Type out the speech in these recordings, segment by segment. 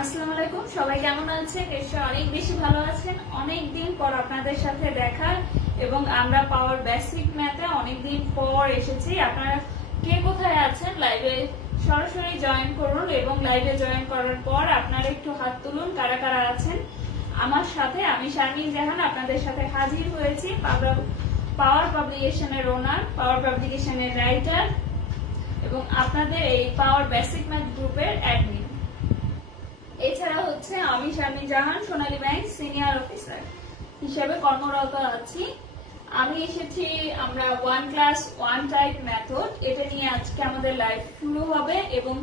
আসসালামু আলাইকুম, সবাই কেমন আছেন? নিশ্চয়ই অনেক বেশি ভালো আছেন। অনেক দিন পর আপনাদের সাথে দেখা এবং আমরা পাওয়ার বেসিক ম্যাথে অনেকদিন পর এসেছি। আপনারা কে কোথায় আছেন লাইভে সরাসরি জয়েন করুন এবং লাইভে জয়েন করার পর আপনারা একটু হাত তুলুন কারা কারা আছেন আমার সাথে। আমি শারমিন জাহান আপনাদের সাথে হাজির হয়েছি, পাওয়ার পাবলিকেশনের ওনার, পাওয়ার পাবলিকেশনের রাইটার এবং আপনাদের এই পাওয়ার বেসিক ম্যাথ গ্রুপের অ্যাডমিন। এছাড়া হচ্ছে আমি শারমিন জাহান সোনালী ব্যাংক সিনিয়র অফিসার হিসেবে কর্মরত আছি। আমি এসেছি আমরা 1 ক্লাস 1 টাইপ মেথড, এটা নিয়ে আজকে আমাদের লাইভ শুরু হবে এবং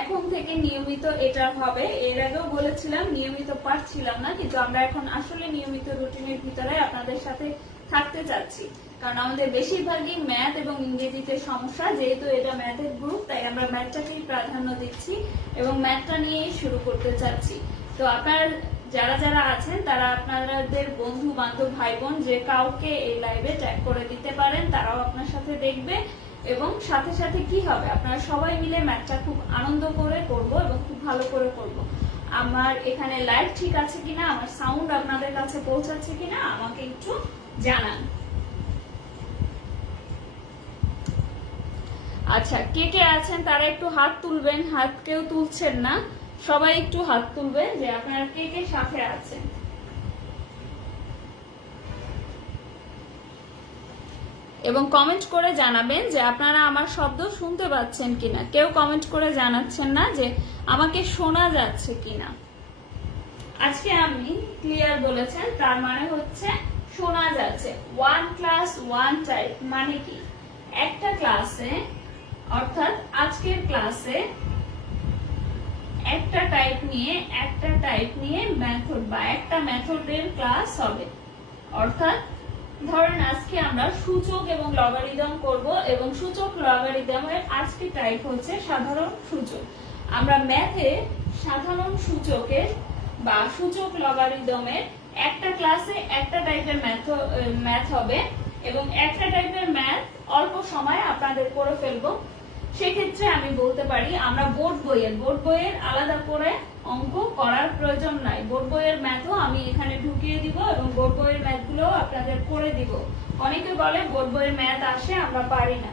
এখন থেকে নিয়মিত এটা হবে। এর আগেও বলেছিলাম নিয়মিত পারছিলাম না, কিন্তু আমরা এখন আসলে নিয়মিত রুটিনের ভিতরে আপনাদের সাথে থাকতে চাচ্ছি, কারণ আমাদের বেশিরভাগই ম্যাথ এবং ইংরেজিতে সমস্যা। যেহেতু এটা ম্যাথের গ্রুপ, তাই আমরা ম্যাথটাকেই প্রাধান্য দিচ্ছি এবং ম্যাথটা নিয়েই শুরু করতে চাচ্ছি। তো আপনার যারা যারা আছেন তারা আপনাদের বন্ধু বান্ধব ভাই বোন যে কাউকে এই লাইভে ট্যাগ করে দিতে পারেন, তারাও আপনার সাথে দেখবে এবং সাথে সাথে কি হবে, আপনারা সবাই মিলে ম্যাথটা খুব আনন্দ করে করব এবং খুব ভালো করে করব। আমার এখানে লাইভ ঠিক আছে কিনা, আমার সাউন্ড আপনাদের কাছে পৌঁছাচ্ছে কিনা আমাকে একটু জানান। আচ্ছা, কে কে আছেন তারা একটু হাত তুলবেন। হাত কেউ তুলছেন না, সবাই একটু হাত তুলবেন যে আপনারা কে কে সাথে আছেন। এবং কমেন্ট করে জানাবেন যে আপনারা আমার শব্দ শুনতে পাচ্ছেন কিনা। কেউ কমেন্ট করে জানাচ্ছেন না যে আমাকে শোনা যাচ্ছে কিনা। আজকে আমি ক্লিয়ার বলেছেন, তার মানে হচ্ছে শোনা যাচ্ছে। 1 ক্লাস 1 টাইপ মানে কি, একটা ক্লাসে অর্থাৎ আজকের ক্লাসে একটা টাইপ নিয়ে মেথড বা একটা মেথডের ক্লাস হবে। অর্থাৎ ধরেন আজকে আমরা সূচক এবং লগারিদম করব এবং সূচক লগারিদমের আজকে টাইপ হচ্ছে সাধারণ সূচক। আমরা ম্যাথে সাধারণ সূচকের বা সূচক লগারিদমের একটা ক্লাসে একটা টাইপের ম্যাথ হবে এবং একটা টাইপের ম্যাথ অল্প সময় আপনাদের করে ফেলবো। সেক্ষেত্রে আমি বলতে পারি আমরা বোর্ড বইয়ের আলাদা করে অঙ্ক করার প্রয়োজন নাই। বোর্ড বইয়ের ম্যাথও আমি এখানে ঢুকিয়ে দিব এবং বোর্ড বইয়ের ম্যাথগুলো আপনাদের করে দিব। অনেকে বলে বোর্ড বইয়ের ম্যাথ আসে আমরা পারি না,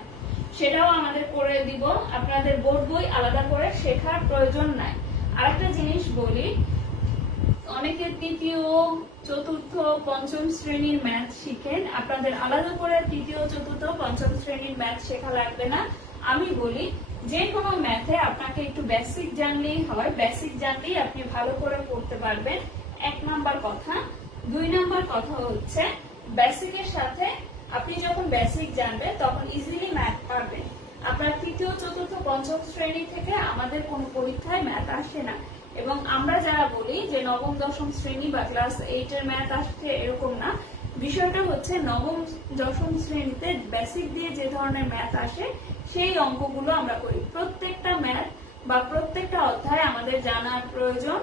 সেটাও আমাদের করে দিব। আপনাদের বোর্ড বই আলাদা করে শেখার প্রয়োজন নাই। আরেকটা জিনিস বলি, অনেকে তৃতীয় চতুর্থ পঞ্চম শ্রেণীর ম্যাথ শিখেন, আপনাদের আলাদা করে তৃতীয় চতুর্থ পঞ্চম শ্রেণীর ম্যাথ শেখা লাগবে না। আমি বলি যে কোনো ম্যাথে আপনাকে একটু বেসিক জানলেই হয়, বেসিক জানলেই আপনি ভালো করে পড়তে পারবেন। 1 নাম্বার কথা। 2 নাম্বার কথা হচ্ছে বেসিকের সাথে আপনি যখন বেসিক জানবেন তখন ইজিলি ম্যাথ পারবেন। আপনার তৃতীয় চতুর্থ পঞ্চম শ্রেণী থেকে আমাদের কোনো পরীক্ষায় ম্যাথ আসে না এবং আমরা যারা বলি যে নবম দশম শ্রেণী বা ক্লাস 8 এর ম্যাথ আসছে, এরকম না। বিষয়টা হচ্ছে নবম দশম শ্রেণীতে বেসিক দিয়ে যে ধরনের ম্যাথ আসে সেই অঙ্কগুলো আমরা করি। প্রত্যেকটা ম্যাথ বা প্রত্যেকটা অধ্যায় আমাদের জানার প্রয়োজন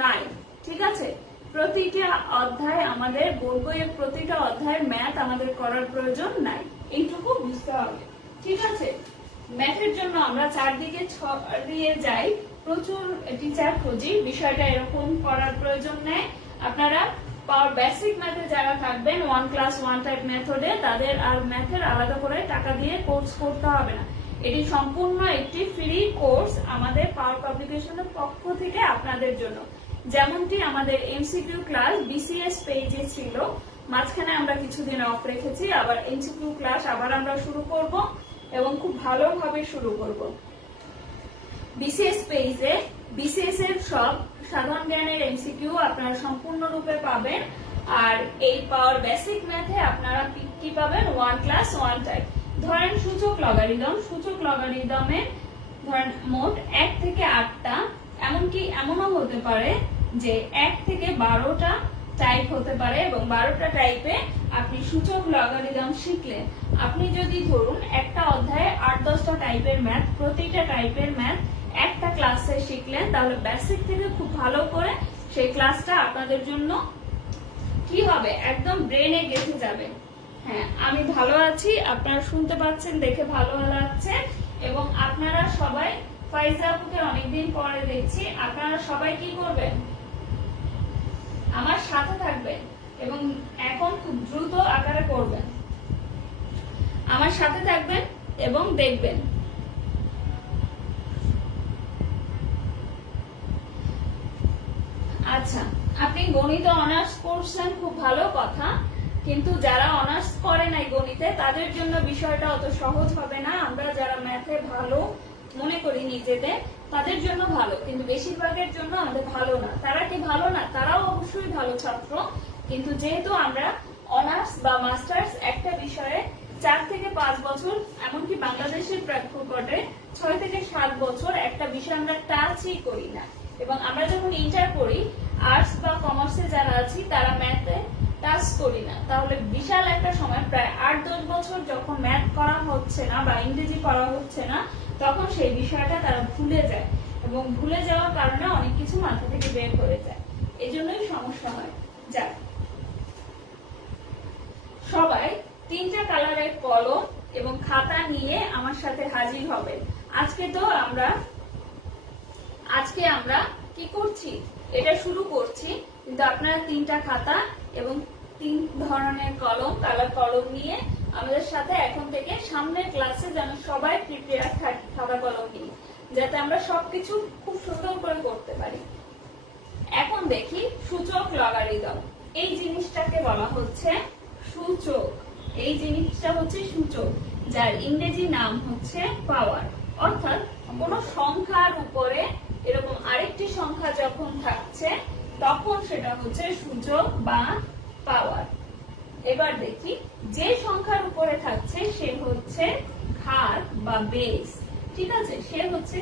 নাই, ঠিক আছে? প্রতিটা অধ্যায় আমাদের বোর্ড বইয়ের প্রতিটা অধ্যায়ের ম্যাথ আমাদের করার প্রয়োজন নাই, এইটুকু বুঝতে হবে, ঠিক আছে? ম্যাথের জন্য আমরা চারদিকে ছড়িয়ে যাই, প্রচুর টিচার খুঁজি, বিষয়টা এরকম করার প্রয়োজন নেই। আপনারা পাওয়ার বেসিক ম্যাথে যারা থাকবেন 1 ক্লাস 1 টাইপ মেথডে, তাদের আর ম্যাথের আলাদা করে টাকা দিয়ে কোর্স করতে হবে না। এটি সম্পূর্ণ একটি ফ্রি কোর্স আমাদের পাওয়ার পাবলিকেশনের পক্ষ থেকে আপনাদের জন্য। যেমনটি আমাদের এমসিকিউ ক্লাস বিসিএস পেজে ছিল, মাঝখানে আমরা কিছুদিন অফ রেখেছি, আবার এমসিকিউ ক্লাস আবার আমরা শুরু করব এবং খুব ভালোভাবে শুরু করব। বিসিএস পেজে বিসিএস এর সব সাধারণ জ্ঞানের এমসিকিউ আপনারা সম্পূর্ণরূপে পাবেন। আর এই পাওয়ার বেসিক ম্যাথে আপনারা কি পাবেন, 1 ক্লাস 1 টাইপ। ধরেন সূচক লগারিদমে ধরেন মোট 1 থেকে 8টা, এমনকি এমনও হতে পারে যে 1 থেকে 12টা টাইপ হতে পারে এবং 12টা টাইপে আপনি সূচক লগারিদম শিখলেন। আপনি যদি ধরুন একটা অধ্যায়ে 8-10টা টাইপের ম্যাথ, প্রতিটা টাইপের ম্যাথ একটা ক্লাসে শিখলেন, তাহলে বেসিক থেকে খুব ভালো করে সেই ক্লাসটা আপনাদের জন্য কি হবে, একদম ব্রেনে গেঁথে যাবে। হ্যাঁ, আমি ভালো আছি, আপনারা শুনতে পাচ্ছেন, দেখে ভালো লাগছে এবং আপনারা সবাই ফাইজা আপুকে অনেকদিন পরে দেখছি, আপনারা সবাই কি করবেন, আমার সাথে থাকবেন এবং এখন খুব দ্রুত আকারে করবেন। আমার সাথে থাকবেন এবং দেখবেন। আচ্ছা, আপনি গণিত অনার্স করছেন, খুব ভালো কথা, কিন্তু যারা অনার্স করে নাই গণিতে তাদের জন্য বিষয়টা অত সহজ হবে না। আমরা যারা ম্যাথে ভালো মনে করি নিজেদের, তাদের জন্য ভালো, কিন্তু বেশিরভাগের জন্য আমাদের ভালো না। তারা কি ভালো না? তারাও অবশ্যই ভালো ছাত্র, কিন্তু যেহেতু আমরা অনার্স বা মাস্টার্স একটা বিষয়ে 4 থেকে 5 বছর, এমনকি বাংলাদেশের প্রেক্ষাপটে 6 থেকে 7 বছর একটা বিষয় আমরা টাচই করি না, এবং আমরা যখন ইন্টার করি আর্টস বা কমার্সে যারা আছি তারা ম্যাথে টাচ করি না, তাহলে বিশাল একটা সময় প্রায় 8-10 বছর যখন ম্যাথ করা হচ্ছে না বা ইংরেজি করা হচ্ছে না, তখন সেই বিষয়টা তারা ভুলে যায়, এবং ভুলে যাওয়ার কারণে অনেক কিছু মাথা থেকে বের হয়ে যায়, এজন্যই সমস্যা হয়। যাক, সবাই 3টা কালারের কলম এবং খাতা নিয়ে আমার সাথে হাজির হবে। আজকে আমরা কি করছি, এটা শুরু করছি, কিন্তু আপনারা 3টা খাতা এবং 3 ধরনের কলম, কালার কলম নিয়ে আমাদের সাথে এখন থেকে সামনের ক্লাসে যেন সবাই প্রিপেয়ার থাকে খাতা কলম নিয়ে, যাতে আমরা সবকিছু খুব সুন্দর করে করতে পারি। এখন দেখি সূচক লগারিদম। এই জিনিসটাকে বলা হচ্ছে সূচক। এই জিনিসটা হচ্ছে সূচক, যার ইংরেজি নাম হচ্ছে পাওয়ার। অর্থাৎ কোন সংখ্যার উপরে এরকম আরেকটি সংখ্যা যখন থাকছে তখন সেটা হচ্ছে সূচক বা পাওয়ার। এবার দেখি, যে সংখ্যার উপরে থাকছে সে হচ্ছে ঘাত বা বেস। ঠিক আছে, সে হচ্ছে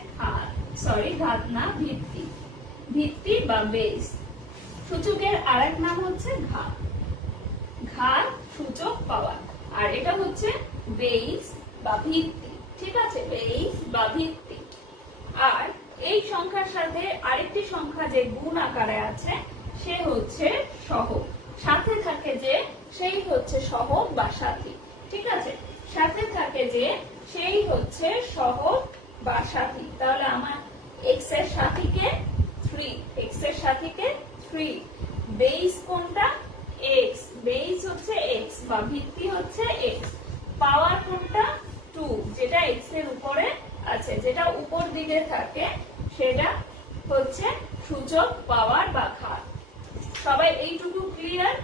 ঘাত না, ভিত্তি। ভিত্তি বা বেস। সূচকের আরেক নাম হচ্ছে ঘাত। ঘাত, সূচক, পাওয়ার। আর এটা হচ্ছে বেস বা ভিত্তি। ঠিক আছে, বেস বা ভিত্তি। আর এই সংখ্যার সাথে আরেকটি সংখ্যা যে গুণ আকারে আছে সে হচ্ছে সহগ। সাথে থাকে যে সেই হচ্ছে সহগ বা সাথী। ঠিক আছে, সাথে থাকে যে সেই হচ্ছে সহগ বা সাথী। তাহলে আমার এক্স এর সাথীকে 3, এক্স এর সাথীকে 3। বেস কোনটা? এক্স। বেস হচ্ছে এক্স বা ভিত্তি হচ্ছে এক্স। পাওয়ার কোনটা? 2, যেটা এক্স এর উপরে আছে, যেটা উপর দিকে থাকে সেটা হচ্ছে সূচক, পাওয়ার বা ঘাত। সবাই এইটুকু ক্লিয়ার?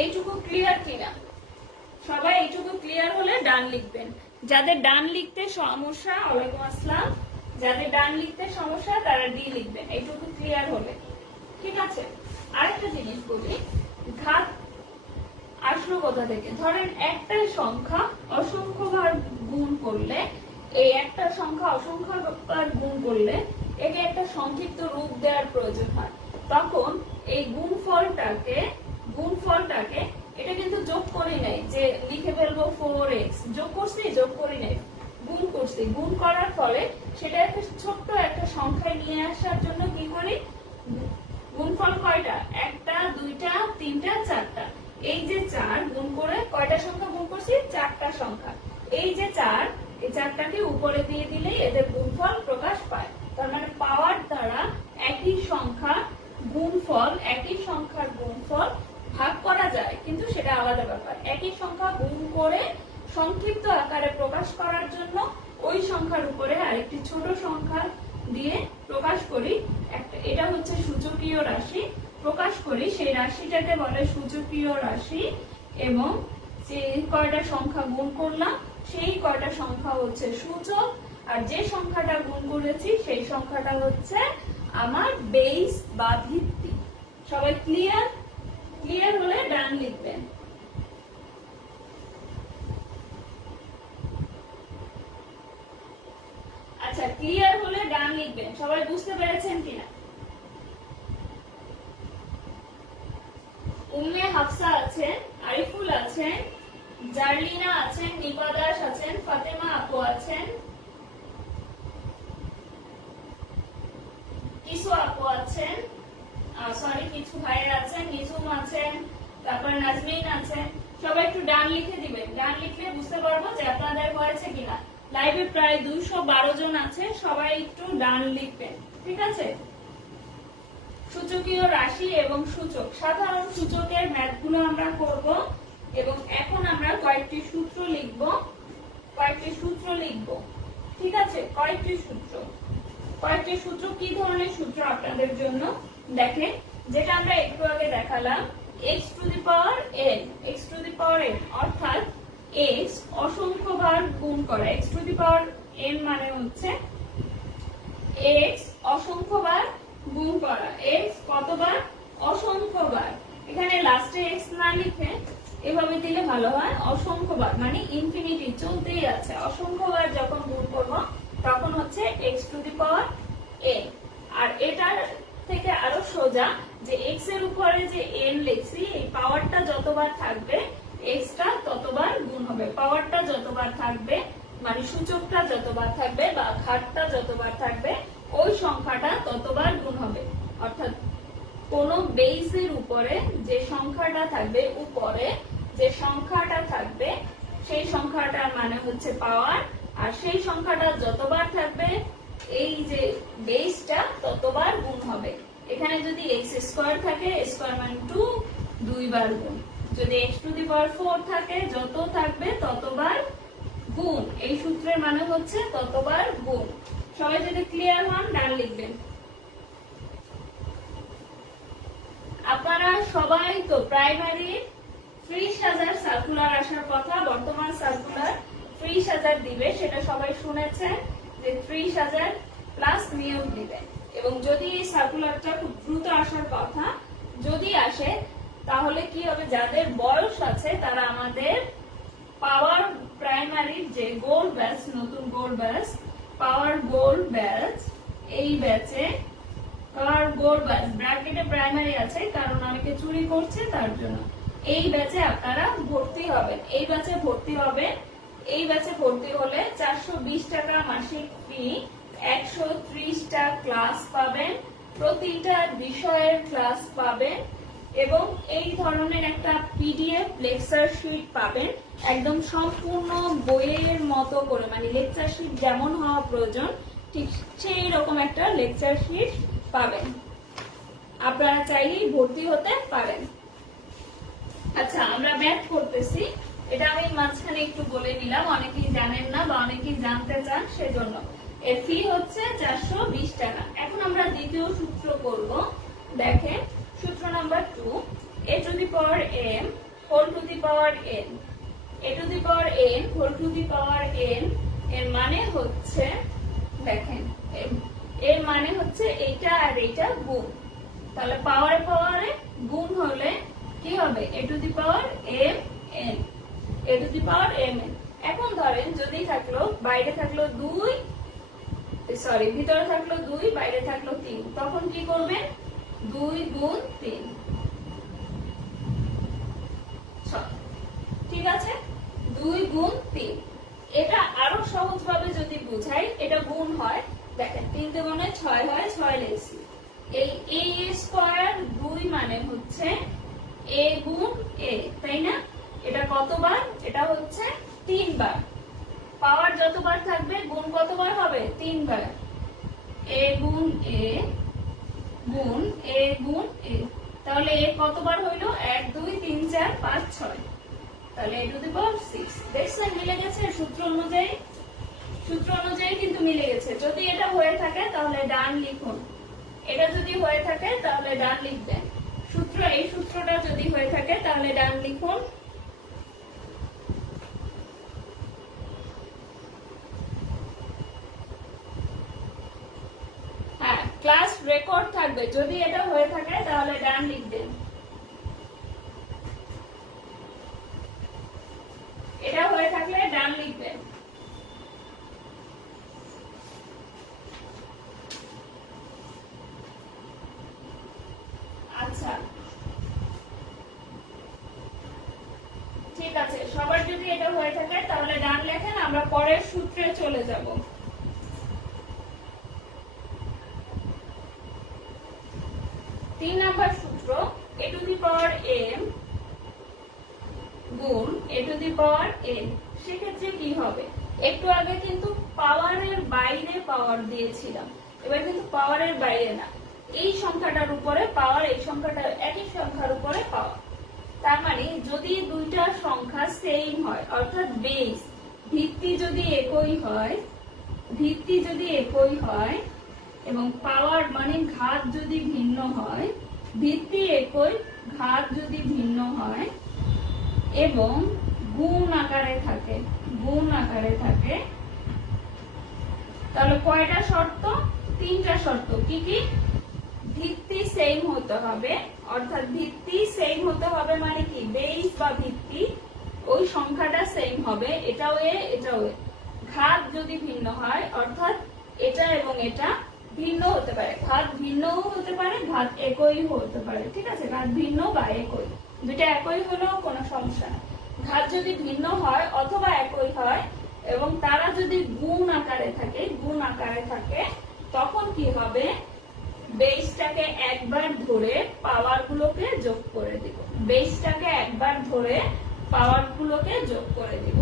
এইটুকু ক্লিয়ার কিনা? সবাই এইটুকু ক্লিয়ার হলে ডান লিখবেন। যাদের ডান লিখতে সমস্যা, ওয়ালাইকুম আসসালাম, যাদের ডান লিখতে সমস্যা তারা ডি লিখবেন এইটুকু ক্লিয়ার হলে। ঠিক আছে, আরেকটা জিনিস বলি, ঘাত আসলো কোথা থেকে? ধরেন একটা সংখ্যা অসংখ্যবার গুণ করলে, এই একটা সংখ্যা অসংখ্যবার গুণ করলে একে একটা সংক্ষিপ্ত রূপ দেওয়ার প্রয়োজন হয়। তখন এই গুণফলটাকে এটা কিন্তু যোগ করি নাই যে লিখে ফেলবো 4x, যোগ করি নাই, গুণ করছি। গুণ করার ফলে সেটা একটা ছোট্ট একটা সংখ্যায় নিয়ে আসার জন্য কি করি, গুণফল কয়টা? 1টা, 2টা, 3টা, 4টা। এই যে 4 গুণ করে কয়টা সংখ্যা গুণ করছি? 4টা সংখ্যা। এই যে 4, এই 4টাকে উপরে দিয়ে দিলেই এদের গুণফল প্রকাশ পায়। তার মানে পাওয়ার দ্বারা একই সংখ্যার গুণফল ভাগ করা যায়, কিন্তু সেটা আলাদা ব্যাপার। একই সংখ্যা গুণ করে সংক্ষিপ্ত আকারে প্রকাশ করার জন্য ওই সংখ্যার উপরে আরেকটি ছোট সংখ্যা দিয়ে প্রকাশ করি। এটা হচ্ছে সূচকীয় রাশি প্রকাশ করি, সেই রাশিটাকে বলে সূচকীয় রাশি। এবং যে কয়টা সংখ্যা গুণ করলাম সেই কয়টা সংখ্যা হচ্ছে সূচক, আর যে সংখ্যাটা গুণ করেছি সেই সংখ্যাটা হচ্ছে আমার বেস বা ভিত্তি। সবাই ক্লিয়ার? ক্লিয়ার হলে ডান লিখবেন। আচ্ছা, ক্লিয়ার হলে ডান লিখবেন। সবাই বুঝতে পেরেছেন কিনা? উম্মে হাফসা আছেন, আরিফুল আছেন, জার্লিনা আছেন, নিপা দাস আছেন, ফাতেমা আপু আছেন, কিছু আপু আছেন, কিছু ভাইয়ের আছেন, নিঝুম আছেন, তারপর নাজমিন আছেন। সবাই একটু ডান লিখে দিবেন। ডান লিখলে বুঝতে পারবো যে আপনাদের হয়েছে কিনা। লাইভে প্রায় 212 জন আছে, সবাই একটু ডান লিখবেন, ঠিক আছে? সূচকীয় রাশি এবং সূচক, সাধারণ সূচকের ম্যাথগুলো আমরা করব এবং এখন আমরা কয়েকটি সূত্র লিখব, ঠিক আছে? কয়েকটি সূত্র কি ধরনের সূত্র আপনাদের জন্য দেখেন, যেটা আমরা একটু আগে দেখালাম, x to the power n, অর্থাৎ x অসংখ্যবার গুণ করা। x to the power n মানে হচ্ছে x অসংখ্যবার গুণ করা। x কতবার? অসংখ্যবার। এখানে লাস্টে x না লিখে এভাবে দিলে ভালো হয়, অসংখ্যবার মানে ইনফিনিটি, চলতেই আছে। অসংখ্যবার যখন গুণ করব তখন হচ্ছে x to the power n। আর এটার থেকে আরো সোজা, যে x এর উপরে যে n লিখছি, এই পাওয়ারটা যতবার থাকবে x টা ততবার গুণ হবে। পাওয়ারটা যতবার থাকবে মানে সূচকটা যতবার থাকবে বা ঘাতটা যতবার থাকবে, ওই সংখ্যাটা ততবার গুণ হবে। অর্থাৎ কোন বেসের উপরে যে সংখ্যাটা থাকবে, উপরে যে সংখ্যাটা থাকবে সেই সংখ্যাটার মানে হচ্ছে পাওয়ার, আর সেই সংখ্যাটা যতবার থাকবে এই যে বেসটা ততবার গুণ হবে। এখানে যদি x স্কয়ার থাকে, স্কয়ার মানে 2, 2 বার গুণ। যদি x টু দি পাওয়ার 4 থাকে, যত থাকবে ততবার গুণ। এই সূত্রের মানে হচ্ছে ততবার গুণ। সবাই যদি ক্লিয়ার হন ডান লিখবেন। আপনারা সবাই তো প্রাইমারি 30,000 সার্কুলার আসার কথা, বর্তমান সার্কুলার 30,000 দিবে, সেটা সবাই শুনেছেন যে 30,000 প্লাস নিয়োগ দিবে। এবং যদি এই সার্কুলারটা খুব দ্রুত আসার কথা, যদি আসে তাহলে কি হবে, যাদের বয়স আছে তারা আমাদের পাওয়ার প্রাইমারির যে গোল্ড ব্যাচ, নতুন গোল্ড ব্যাচ, পাওয়ার গোল্ড ব্যাচ, এই ব্যাচে পাওয়ার গোল্ড ব্যাচ ব্র্যাকেটে প্রাইমারি আছে কারণ অনেকে চুরি করছে তার জন্য, এই ব্যাচে আপনারা ভর্তি হবেন। এই ব্যাচে ভর্তি হলে 420 টাকা মাসিক ফি, 130টা ক্লাস পাবেন, প্রতিটা বিষয়ের ক্লাস পাবেন এবং এই ধরনের একটা পিডিএফ লেকচার শিট পাবেন, একদম সম্পূর্ণ বইয়ের মতো করে, মানে লেকচার শিট যেমন হওয়া প্রয়োজন ঠিক সেই রকম একটা লেকচার শিট পাবেন। আপনারা চাইলেই ভর্তি হতে পারেন। আচ্ছা, আমরা ম্যাথ করতেছি, এটা আমি মাঝখানে একটু বলে নিলাম, অনেকেই জানেন না বা অনেকেই জানতে চান, সেজন্য। এর ফি হচ্ছে 420 টাকা। এখন আমরা দ্বিতীয় সূত্র করব। দেখেন, সূত্র number 2, a to the power m whole to the power n, a to the power n whole to the power n, এর মানে হচ্ছে, দেখেন এর মানে হচ্ছে এইটা আর এইটা গুণ। তাহলে পাওয়ারে পাওয়ারে গুণ হলে কি হবে, a to the power m n, a to the power m n। এখন ধরেন যদি থাকলো, বাইরে থাকলো 2, সরি ভিতরে থাকলো 2, বাইরে থাকলো 3, তখন কি করবেন, 2 গুণ 3, 6, ঠিক আছে? 2 গুণ 3। এটা আরো সহজ ভাবে যদি বুঝাই, এটা গুণ হয়, দেখেন 3 তে গুণে 6 হয়, 6 লিখছি। এই a স্কয়ার 2 মানে হচ্ছে a গুণ a, তাই না? এটা কতবার? এটা হচ্ছে 3 বার। পাওয়ার যতবার থাকবে গুণ কতবার হবে? 3 বার। a গুণ a গুণ a গুণ a, তাহলে a কতবার হইলো? 1 2 3 4 5 6, তাহলে a টু দি পাওয়ার 6। দেখছেন মিলে গেছে সূত্র অনুযায়ী? সূত্র অনুযায়ী কিন্তু মিলে গেছে। যদি এটা হয়ে থাকে তাহলে ডান লিখুন, এটা যদি হয়ে থাকে তাহলে ডান লিখবেন। এই সূত্রটা যদি হয়ে থাকে তাহলে ডান লিখুন। হ্যাঁ, ক্লাস রেকর্ড থাকবে, যদি এটা হয়ে থাকে তাহলে ডান লিখবেন। এটা হয়ে থাকলে ডান লিখবেন। আচ্ছা, ঠিক আছে, সবার যদি এটা হয়ে থাকে তাহলে ডান লেখেন, আমরা পরের সূত্রে চলে যাব। 3 নাম্বার সূত্র, a to the power m গুণ a to the power n। সেক্ষেত্রে কি হবে, একটু আগে কিন্তু পাওয়ারের বাইরে পাওয়ার দিয়েছিলাম, এবার কিন্তু পাওয়ারের বাইরে না, এই সংখ্যাটার উপরে পাওয়ার, এই সংখ্যাটা একই সংখ্যার উপরে পাওয়ার। তার মানে যদি দুইটা সংখ্যা সেম হয়, অর্থাৎ বেস ভিত্তি যদি একই হয়, ভিত্তি যদি একই হয় এবং পাওয়ার মানে ঘাত যদি ভিন্ন হয়, ভিত্তি একই ঘাত যদি ভিন্ন হয় এবং গুণ আকারে থাকে, গুণ আকারে থাকে, তাহলে কয়টা শর্ত? তিনটা শর্ত। কি কি? ভিত্তি সেম হতে হবে, অর্থাৎ ভিত্তি সেম হতে হবে মানে কি, বেস বা ভিত্তি ওই সংখ্যাটা সেম হবে, এটাও এ এটাও এ। ঘাত যদি ভিন্ন হয়, অর্থাৎ এটা এবং এটা ভিন্ন হতে পারে, ঘাত ভিন্নও হতে পারে, ঘাত একই হতে পারে, ঠিক আছে? ঘাত ভিন্ন বা একই, দুইটা একই হলেও কোনো সমস্যা না। ঘাত যদি ভিন্ন হয় অথবা একই হয় এবং তারা যদি গুণ আকারে থাকে, গুণ আকারে থাকে, তখন কি হবে? বেসটাকে একবার ধরে পাওয়ার গুলোকে যোগ করে দিব, বেসটাকে একবার ধরে পাওয়ার গুলোকে যোগ করে দিব।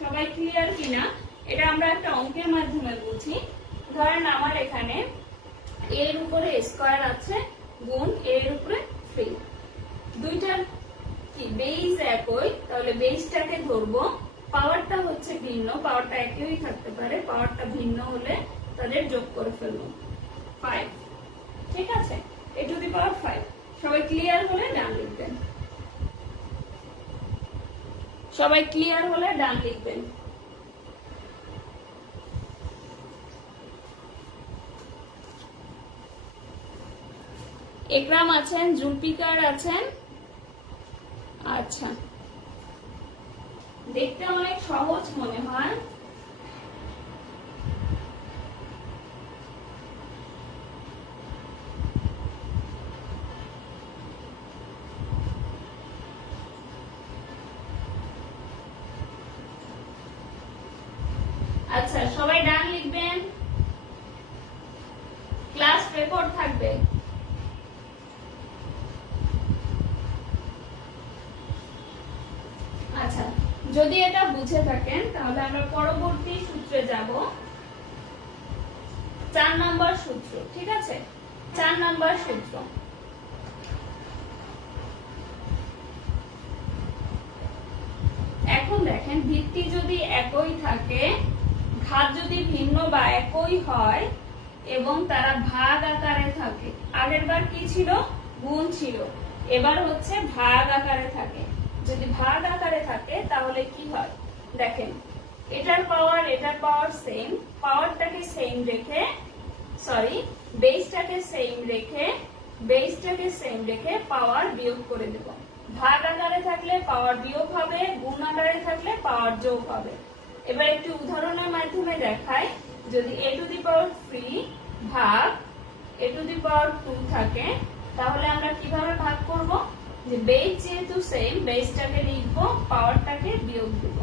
সবাই ক্লিয়ার কিনা? এটা আমরা একটা অঙ্কের মাধ্যমে বুঝি। ধরেন আমার এখানে এর উপরে স্কয়ার আছে গুণ এর উপরে 3, দুইটার কি বেস একই, তাহলে বেসটাকে ধরবো, পাওয়ারটা হচ্ছে ভিন্ন, পাওয়ারটা একই থাকতে পারে, পাওয়ারটা ভিন্ন হলে তাদের যোগ করে ফেলবো 5, ঠিক আছে? a টু দি পাওয়ার 5। সবাই ক্লিয়ার হলে ডান লিখবেন, সবাই ক্লিয়ার হলে ডান লিখবেন। একরাম আছেন, জুলফিকার আছেন, আচ্ছা, দেখতে অনেক সহজ মনে হয়। আচ্ছা, সবাই ডান লিখবেন, ক্লাস রেকর্ড থাকবে। আচ্ছা, যদি এটা বুঝে থাকেন তাহলে আমরা পরবর্তী সূত্রে যাব, 4 নম্বর সূত্র, ঠিক আছে? 4 নম্বর সূত্র। এখন দেখেন, ভিত্তি যদি একই থাকে, ঘাত যদি ভিন্ন বা একই হয় এবং তারা ভাগ আকারে থাকে, আগের বার কি ছিল? গুণ ছিল, এবার হচ্ছে ভাগ আকারে থাকে। যদি ভাগ আকারে থাকে তাহলে কি হয়? দেখেন, এটার পাওয়ার সেম, পাওয়ারটাকে সেম রেখে, সরি বেসটাকে সেম রেখে, বেসটাকে সেম রেখে পাওয়ার বিয়োগ করে দেব। ভাগ আকারে থাকলে পাওয়ার বিয়োগ হবে, গুণ আকারে থাকলে পাওয়ার যোগ হবে। এবার একটি উদাহরণের মাধ্যমে দেখাই। যদি a টু দি পাওয়ার 3 ভাগ a টু দি পাওয়ার 2 থাকে, তাহলে আমরা কিভাবে ভাগ করব? যে বেস যেহেতু সেম, বেসটাকে লিখব, পাওয়ারটাকে বিয়োগ দেব।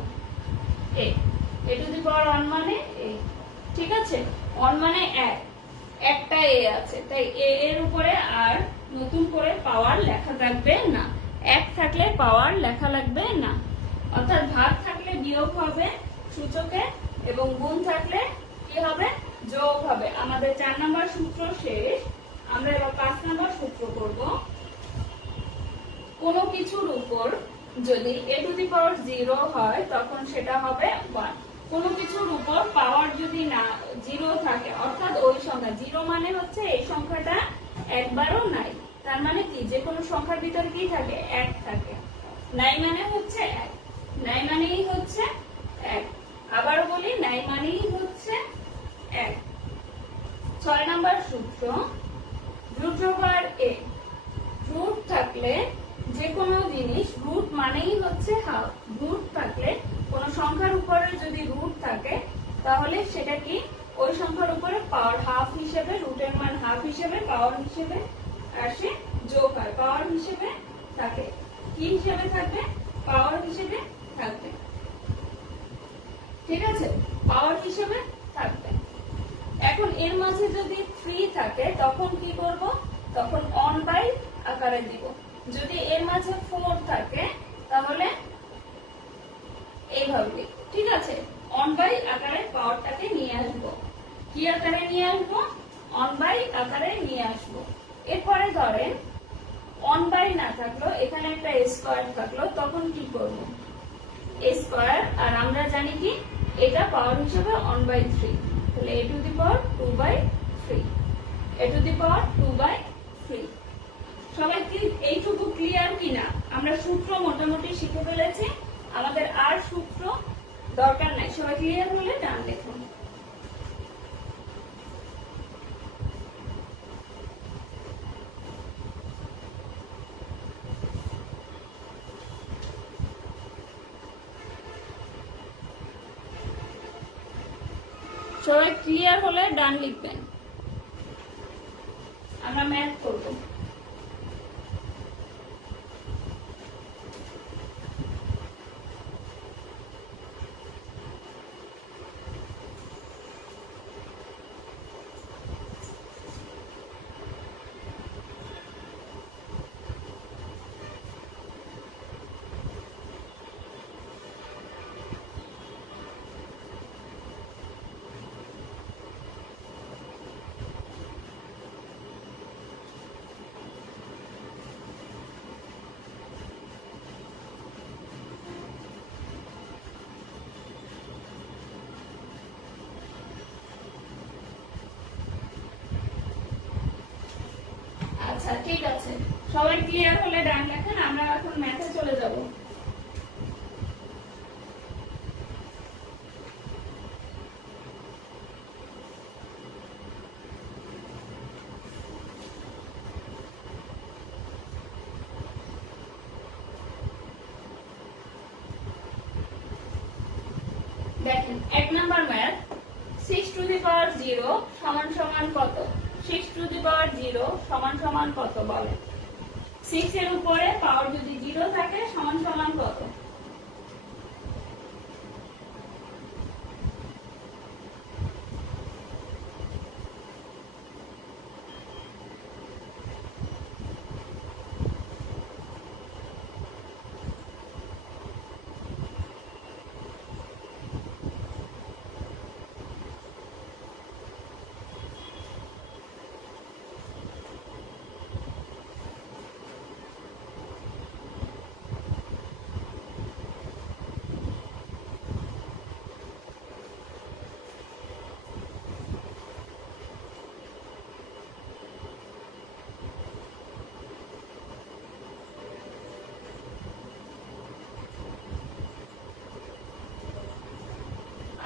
a টু দি পাওয়ার 1 মানে a, ঠিক আছে? 1 মানে 1, একটা a আছে, তাই a এর উপরে আর নতুন করে পাওয়ার লেখা থাকবে না, 1 থাকলে পাওয়ার লেখা লাগবে না, অর্থাৎ ভাগ থাকলে বিয়োগ হবে সূচকে এবং গুণ থাকলে কি হবে? যোগ হবে। আমাদের 4 নম্বর সূত্র শেষ। আমরা এবার 5 নম্বর সূত্র করব। কোনো কিছুর উপর যদি a টু দি পাওয়ার 0 হয় তখন সেটা হবে 1। কোনো কিছুর উপর পাওয়ার যদি না 0 থাকে, অর্থাৎ ওই সংখ্যা 0 মানে হচ্ছে এই সংখ্যাটা একবারও নাই, তার মানে কি? যে কোনো সংখ্যার ভিতরে কি থাকে? 1 থাকে। নাই মানে হচ্ছে 1, নাই মানেই হচ্ছে 1। আবার বলি, নাই মানেই হচ্ছে 1। 6 নম্বর সূত্র, রুট ওভার a। রুট থাকলে যে কোনো জিনিস, রুট মানেই হচ্ছে হাফ, রুট থাকলে কোন সংখ্যার উপরে যদি রুট থাকে তাহলে সেটা কি? ওই সংখ্যার উপরে পাওয়ার হাফ হিসেবে, রুটের মান হাফ হিসেবে, পাওয়ার হিসেবে আসে, যোগ হয়, পাওয়ার হিসেবে থাকে। কি হিসেবে থাকবে? পাওয়ার হিসেবে থাকবে, ঠিক আছে? পাওয়ার হিসেবে থাকবে। এখন এর মাঝে যদি 3 থাকে তখন কি করব? তখন 1/, আকারে দিব। যদি এর মাঝে 4 থাকে তাহলে এইভাবে, ঠিক আছে? অন বাই আকারে পাওয়ারটাকে নিয়ে আসবো। কি আকারে নিয়ে আসবো? অন বাই আকারে নিয়ে আসবো। এরপরে ধরেন অন বাই না থাকলো, এখানে একটা স্কোয়ার থাকলো, তখন কি করব? স্কোয়ার, আর আমরা জানি কি এটা পাওয়ার হিসেবে 1/3, তাহলে a to the power 2/3, a to the power 2/3। সবাই কি এইটুকু ক্লিয়ার কিনা? আমরা সূত্র মোটামুটি শিখে ফেলেছি, আমাদের আর সূত্র দরকার নাই। সবাই ক্লিয়ার হলে ডান লিখুন। সবাই ক্লিয়ার হলে ডান লিখবেন। আমরা ম্যাথ করব। আচ্ছা ঠিক আছে, সবাই ক্লিয়ার হলে ডান লেখেন। আমরা এখন ম্যাথে চলে যাব। দেখেন 1 নাম্বার ম্যাথ, 6 টু দি পাওয়ার 0 সমান সমান কত? 6 টু দি পাওয়ার 0 সমান সমান কত বলেন? 6 এর উপরে পাওয়ার যদি 0 থাকে সমান সমান কত?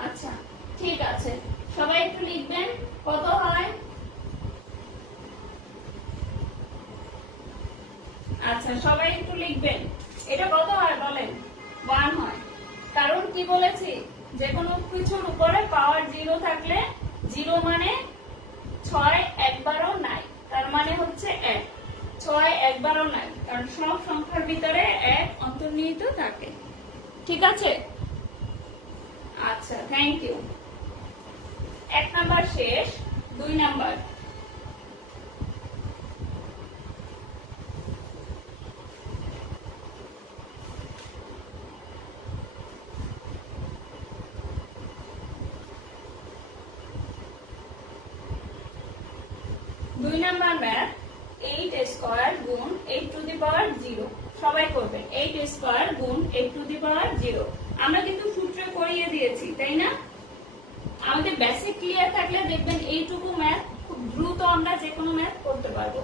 আচ্ছা ঠিক আছে, সবাই একটু লিখবেন কত হয়। আচ্ছা সবাই একটু লিখবেন, এটা কত হয় বলেন? 1 হয়। কারণ কি বলেছি, যে কোনো কিছুর উপরে পাওয়ার 0 থাকলে 0 মানে 6 একবারও নাই, তার মানে হচ্ছে 1। 6 একবারও নাই, কারণ সব সংখ্যার ভিতরে 1 অন্তর্নিহিত থাকে। ঠিক আছে? আচ্ছা থ্যাংক ইউ। 1 নাম্বার শেষ। 2 নাম্বার, ম্যাথ 8 স্কয়ার গুণ 8 টু দি পাওয়ার 0। সবাই করবেন 8 স্কয়ার গুণ 8 টু দি পাওয়ার 0। আমরা কিন্তু সূত্র করিয়ে দিয়েছি, তাই না? আমাদের বেসিক ক্লিয়ার থাকলে দেখবেন এইটুকু ম্যাথ খুব দ্রুত আমরা যে কোনো ম্যাথ করতে পারবো।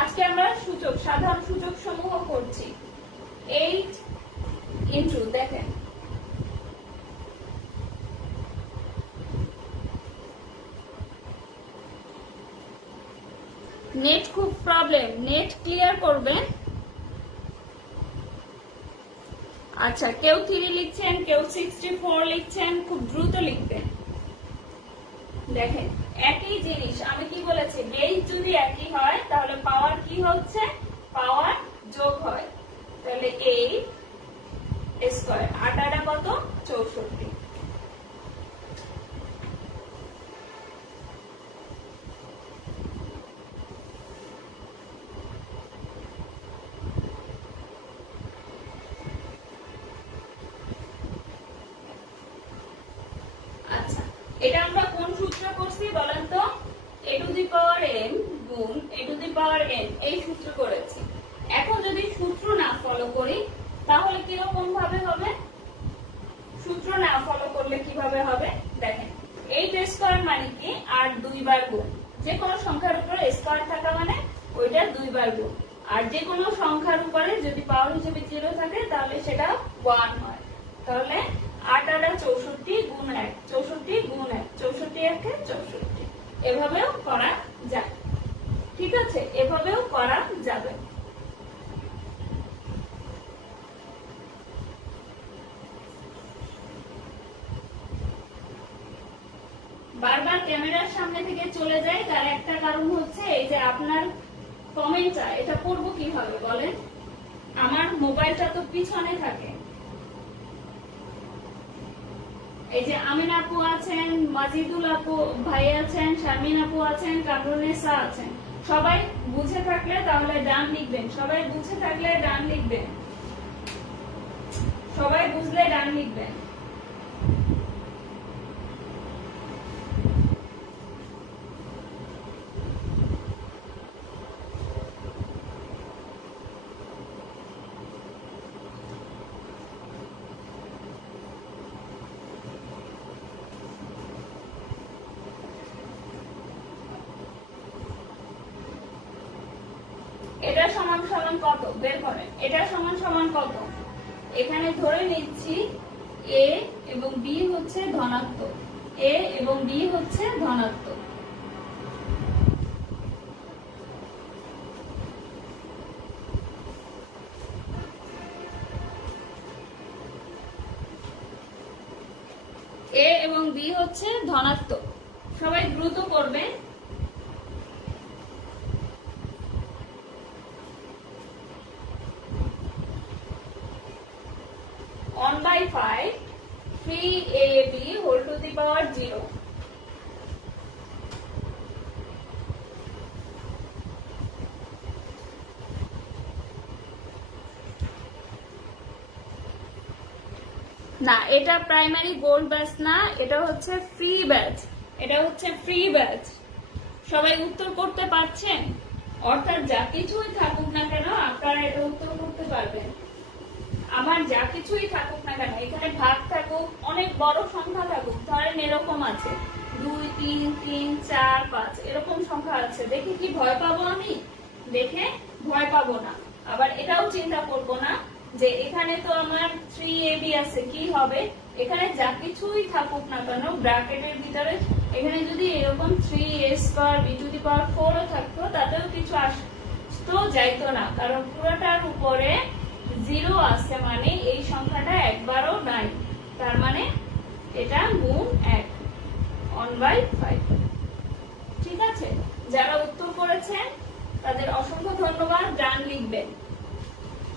আজকে আমরা সূচক, সাধারণ সূচক সমূহ করছি। 8 ইনটু, দেখেন নেট খুব প্রবলেম, নেট ক্লিয়ার করবেন। আচ্ছা কেউ 3 লিখছেন, কেউ 64 লিখছেন, খুব দ্রুত লিখবেন। দেখেন একই জিনিস, আমি কি বলেছি, বেস যদি একই হয় তাহলে পাওয়ার কি হচ্ছে? পাওয়ার যোগ হয়। তাহলে 8 স্কয়ার, 8 আর কত? 64। বলেন তো? a to the power n গুণ a to the power n এই সূত্র করেছি। এখন যদি সূত্র না ফলো করি তাহলে কিরকম ভাবে হবে? সূত্র না ফলো করলে কিভাবে হবে দেখেন, 8 স্কয়ার মানে কি? 8 দুইবার গুণ। যে কোনো সংখ্যার উপরে স্কয়ার থাকা মানে ওইটা দুইবার গুণ। আর যে কোনো সংখ্যার উপরে যদি পাওয়ার হিসেবে 0 থাকে তাহলে সেটা 1 হয়। তাহলে 8 আর 64 গুণ 1, 64 গুণ 1, 64 একে 64। এভাবেও করা যায়। ঠিক আছে, এভাবেও করা যাবে। বারবার ক্যামেরার সামনে থেকে চলে যায় তার একটা কারণ হচ্ছে এই যে আপনার কমেন্টটা, এটা পড়বো কিভাবে বলেন? আমার মোবাইলটা তো পিছনে থাকে। এই যে আমিন আপু আছেন, মাজিদুল আপু ভাই আছেন, শারমিন আপু আছেন, কামরুন্নেসা আছেন। সবাই বুঝে থাকলে তাহলে ডান লিখবেন। সবাই বুঝে থাকলে ডান লিখবেন। সবাই বুঝলে ডান লিখবেন। এটা সমান সমান কত বের করেন। এটা সমান সমান কত? এখানে ধরে নিচ্ছি a এবং b হচ্ছে ধনাত্মক, a এবং b হচ্ছে ধনাত্মক। a এবং b হচ্ছে ধনাত্মক। সবাই দ্রুত করবেন। 1/5 3ab whole to the power 0। না, এটা প্রাইমারি গোল্ড ব্যাচ না, এটা হচ্ছে ফ্রি ব্যাচ। এটা হচ্ছে ফ্রি ব্যাচ। সবাই উত্তর করতে পারছেন? অর্থাৎ যা কিছুই থাকুক না কেন আপনারা এটা উত্তর করতে পারবেন। আমার যা কিছুই থাকুক না কেন, এখানে ভাগ থাকুক, অনেক বড় সংখ্যা থাকুক, ধরেন এরকম আছে 2 3 3 4 5 এরকম সংখ্যা আছে, দেখে কি ভয় পাবো আমি? দেখে ভয় পাবো না। আবার এটাও চিন্তা করব না যে এখানে তো আমার 3ab আছে, কি হবে? এখানে যা কিছুই থাকুক না কেন ব্র্যাকেটের ভিতরে, এখানে যদি এরকম 3a square b to the power 4 ও থাকতো তাতেও কিছু আসতো যাইতো না, কারণ পুরোটার উপরে 0 আছে মানে এই সংখ্যাটা একবারও নাই। তার মানে এটা গুণ 1, 1/5। ঠিক আছে, যারা উত্তর করেছেন তাদের অসংখ্য ধন্যবাদ। ডান লিখবেন,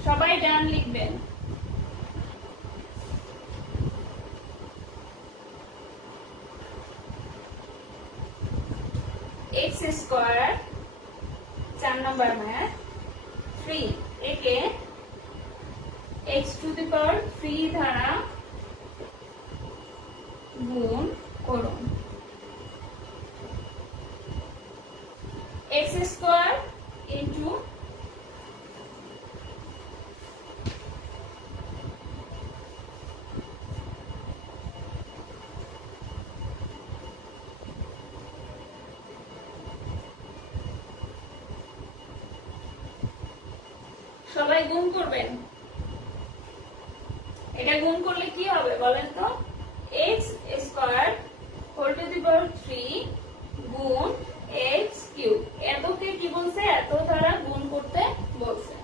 সবাই ডান লিখবেন। x স্কয়ার 4 নম্বর ম্যাথ 3 একে x টু দি পাওয়ার 3 দ্বারা গুণ করুন। x স্কয়ার ইনটু সবাই গুণ করবেন। এটা গুণ করলে কি হবে বলেন তো? x square whole to the power 3 গুণ x কিউব। এতকে কি বলছে? এত দ্বারা গুণ করতে বলছে।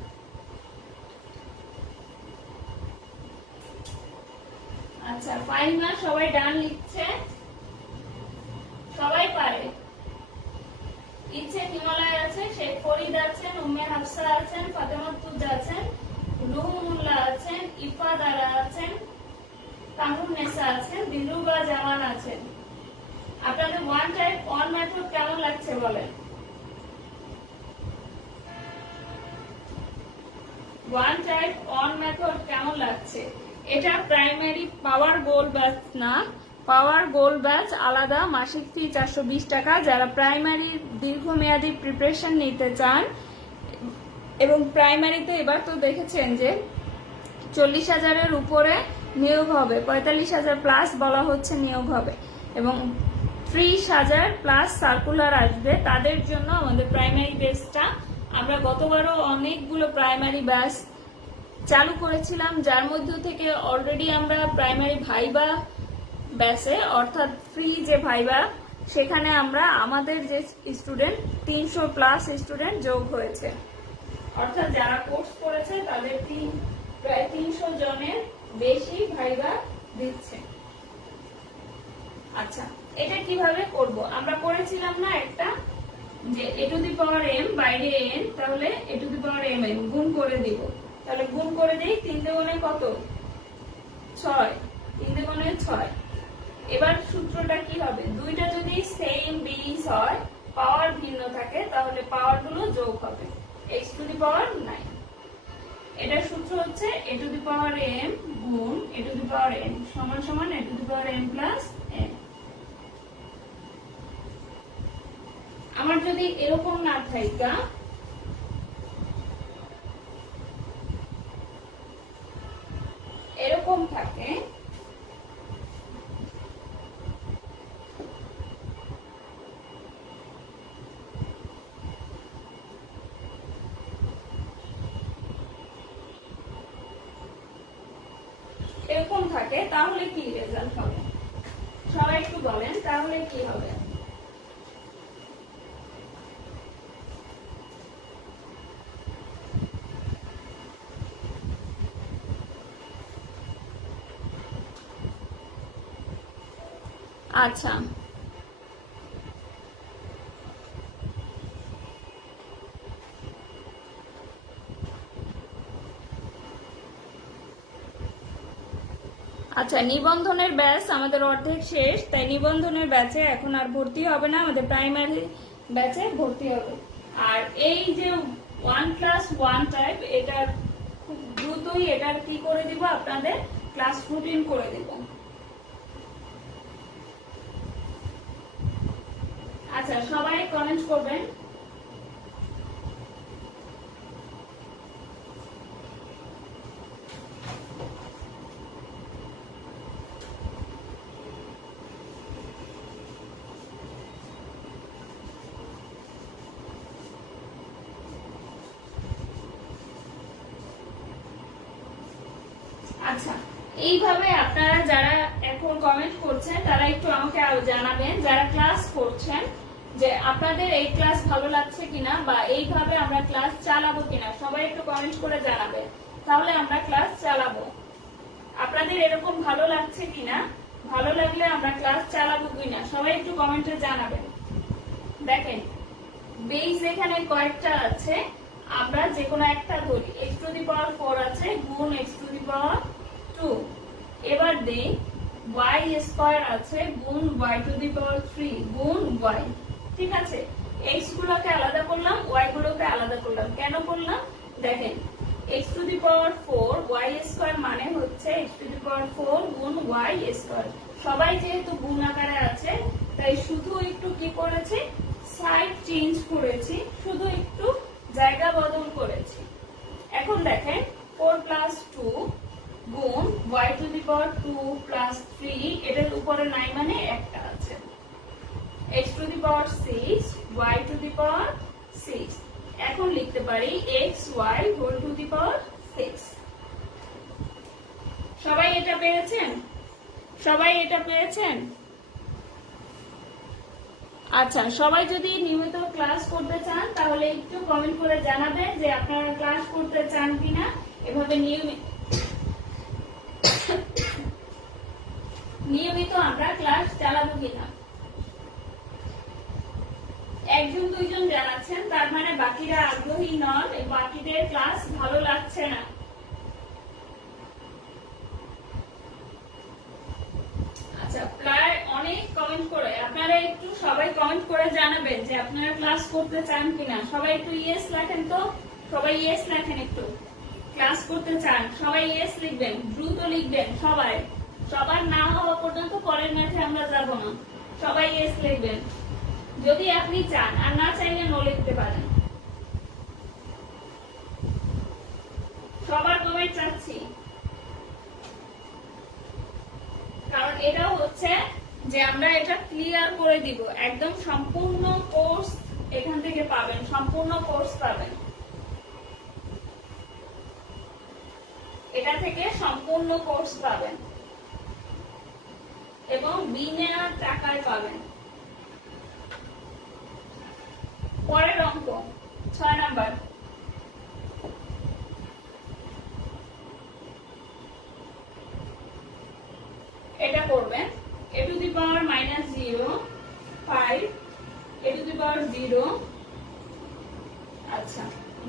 আচ্ছা, ফাইন না, সবাই ডান লিখছে, সবাই পারে। ইচ্ছে হিমালয় আছে, শেখ ফরিদ আছেন, উম্মে হাফসা আছেন, ফাতেমা তুজ আছেন, রুহুল্লাহ আছেন, ইফাদারা আছেন, কামরুন্নেসা আছেন, দিলরুবা জামান আছেন। আপনাদের ওয়ান টাইপ অন মেথড কেমন লাগছে বলেন? ওয়ান টাইপ অন মেথড কেমন লাগছে? এটা প্রাইমারি পাওয়ার গোল ব্যাচ না, পাওয়ার গোল্ড ব্যাচ আলাদা, মাসিক ফি 420 টাকা। যারা প্রাইমারি দীর্ঘমেয়াদী প্রিপারেশন নিতে চান, এবং প্রাইমারিতে এবার তো দেখেছেন যে 40,000-এর উপরে নিয়োগ হবে, 45,000 প্লাস বলা হচ্ছে নিয়োগ হবে, এবং 30,000 প্লাস সার্কুলার আসবে। তাদের জন্য আমাদের প্রাইমারি বেসটা, আমরা গতবারও অনেকগুলো প্রাইমারি ব্যাচ চালু করেছিলাম, যার মধ্য থেকে অলরেডি আমরা প্রাইমারি ভাইবা ব্যাচে, অর্থাৎ ফ্রি যে ভাইবা, সেখানে আমরা আমাদের যে স্টুডেন্ট 300 প্লাস স্টুডেন্ট যোগ হয়েছে, অর্থাৎ যারা কোর্স করেছে তাদের প্রায় 300 জনের বেশি ভাইবা দিচ্ছে। আচ্ছা, এটা কিভাবে করব? আমরা করেছিলাম না একটা, যে a to the power m বাইরে n, তাহলে a to the power m n গুণ করে দিব। তাহলে গুণ করে দেই, 3 গুণে কত? 6, 3 গুণে 6। এবার সূত্রটা কি হবে? দুইটা যদি সেম বেস হয়, পাওয়ার ভিন্ন থাকে, তাহলে পাওয়ার গুলো যোগ হবে, x টু দি পাওয়ার 9। এটার সূত্র হচ্ছে a to the power m গুণ a to the power n সমান সমান a to the power m plus n। আমার যদি এরকম না থাকা, এরকম থাকে, এরকম থাকে, তাহলে কি রেজাল্ট হবে? সবাই একটু বলেন, তাহলে কি হবে? আচ্ছা, আচ্ছা, নিবন্ধনের ব্যাচ আমাদের অর্ধেক শেষ, তাই নিবন্ধনের ব্যাচে এখন আর ভর্তি হবে না, আমাদের প্রাইমারি ব্যাচে ভর্তি হবে। আর এই যে 1+1 টাইপ, এটা খুব দ্রুতই এটার কি করে দিব, আপনাদের ক্লাস রুটিন করে দিব। আচ্ছা, সবাই কমেন্ট করবেন। আচ্ছা, এইভাবে আপনারা যারা এখন কমেন্ট করছেন তারা একটু আমাকে জানাবেন, যারা ক্লাস করছেন, যে আপনাদের এই ক্লাস ভালো লাগছে কিনা, বা এইভাবে আমরা ক্লাস চালাবো কিনা। সবাই একটু কমেন্ট করে জানাবেন, তাহলে আমরা ক্লাস চালাবো। আপনাদের এরকম ভালো লাগছে কিনা, ভালো লাগলে আমরা ক্লাস চালাবো কিনা, সবাই একটু কমেন্টে জানাবেন। দেখেন, বেস এখানে কয়েকটা আছে, আমরা যে কোনো একটা ধরি। x টু দি পাওয়ার 4 আছে গুণ x টু দি পাওয়ার 2। এবার দেই y স্কয়ার আছে গুণ y টু দি পাওয়ার 3 গুণ y। ঠিক আছে, x গুলোকে আলাদা করলাম, y গুলোকে আলাদা করলাম। কেন করলাম? দেখেন, x to the power 4 y square মানে হচ্ছে x টু দি পাওয়ার 4 গুণ y স্কয়ার। সবাই যেহেতু গুণ আকারে আছে, তাই শুধু একটু কি করেছি, সাইড চেঞ্জ করেছি, শুধু একটু জায়গা বদল করেছি। এখন দেখেন, 4 প্লাস 2 গুণ y to the power 2 plus 3, এটার উপরে নাই মানে একটা আছে, x to the power 6 y to the power 6। এখন লিখতে পারি x y whole to the power 6। সবাই এটা পেয়েছেন? সবাই এটা পেয়েছেন? আচ্ছা, সবাই যদি নিয়মিত ক্লাস করতে চান তাহলে একটু কমেন্ট করে জানাবেন যে আপনারা ক্লাস করতে চান কিনা, এভাবে নিয়মিত আমরা ক্লাস চালাবো কিনা। একজন দুইজন জানাচ্ছেন, তার মানে বাকিরা আগ্রহী নন, বাকিদের ক্লাস ভালো লাগছে না। আচ্ছা, প্রায় অনেক কমেন্ট করে, আপনারা একটু সবাই কমেন্ট করে জানাবেন যে আপনারা ক্লাস করতে চান কিনা। সবাই একটু ইয়েস লেখেন তো, সবাই ইয়েস লেখেন, একটু ক্লাস করতে চান, সবাই ইয়েস লিখবেন, দ্রুত লিখবেন সবাই। সবার না হওয়া পর্যন্ত পরের ম্যাথে আমরা যাব না। সবাই এস লিখবেন যদি আপনি চান, আর না চাইলে নো লিখতে পারেন। সবার কমেন্ট চাচ্ছি, কারণ এটাও হচ্ছে যে আমরা এটা ক্লিয়ার করে দিব। একদম সম্পূর্ণ কোর্স এখান থেকে পাবেন, সম্পূর্ণ কোর্স পাবেন, এটা থেকে সম্পূর্ণ কোর্স পাবেন এবং বিনা টাকায় পাবেন। পরের অঙ্ক 6 নাম্বার। এটা করবেন a to the power -0 5 a to the power 0 আচ্ছা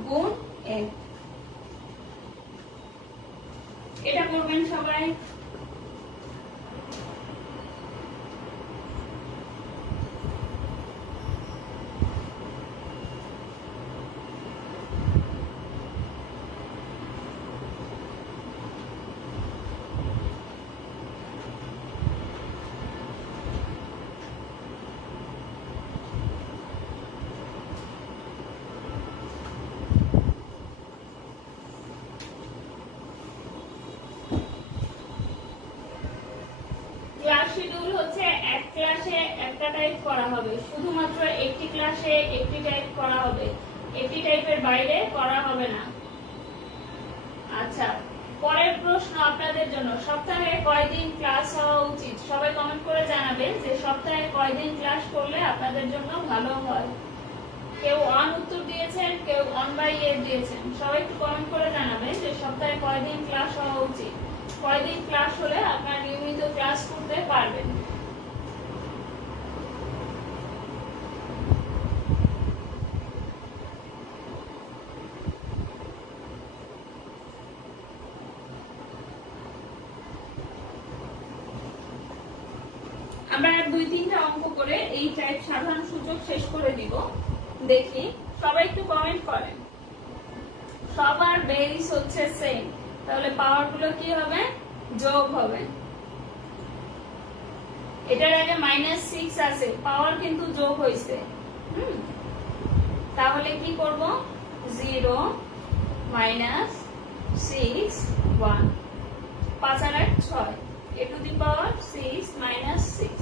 গুণ n। এটা করবেন সবাই। ক্লাস শিডিউল হচ্ছে এক ক্লাসে একটা টাইপ করা হবে, শুধুমাত্র একটি ক্লাসে একটি টাইপ করা হবে, একটি টাইপের বাইরে করা হবে না। আচ্ছা, পরের প্রশ্ন আপনাদের জন্য, সপ্তাহে কয়দিন ক্লাস হওয়া উচিত? সবাই কমেন্ট করে জানাবেন যে সপ্তাহে কয়দিন ক্লাস করলে আপনাদের জন্য ভালো হয়। কেউ অন উত্তর দিয়েছেন, কেউ অন বাই এ দিয়েছেন। সবাই একটু কমেন্ট করে জানাবেন যে সপ্তাহে কয়দিন ক্লাস হওয়া উচিত, কয়দিন ক্লাস হলে আপনারা নিয়মিত ক্লাস করতে পারবেন। আমরা 2-3টা অঙ্ক করে এই টাইপ সাধারণ সূচক শেষ করে দিব। দেখি সবাই একটু কমেন্ট করেন। সবার বেস হচ্ছে সেম, তাহলে পাওয়ার গুলো কি হবে? যোগ হবে। এটার আগে -6 আছে, পাওয়ার কিন্তু যোগ হইছে। তাহলে কি করব? 0 -6 1 5 আর 8 6 a to the power 6 -6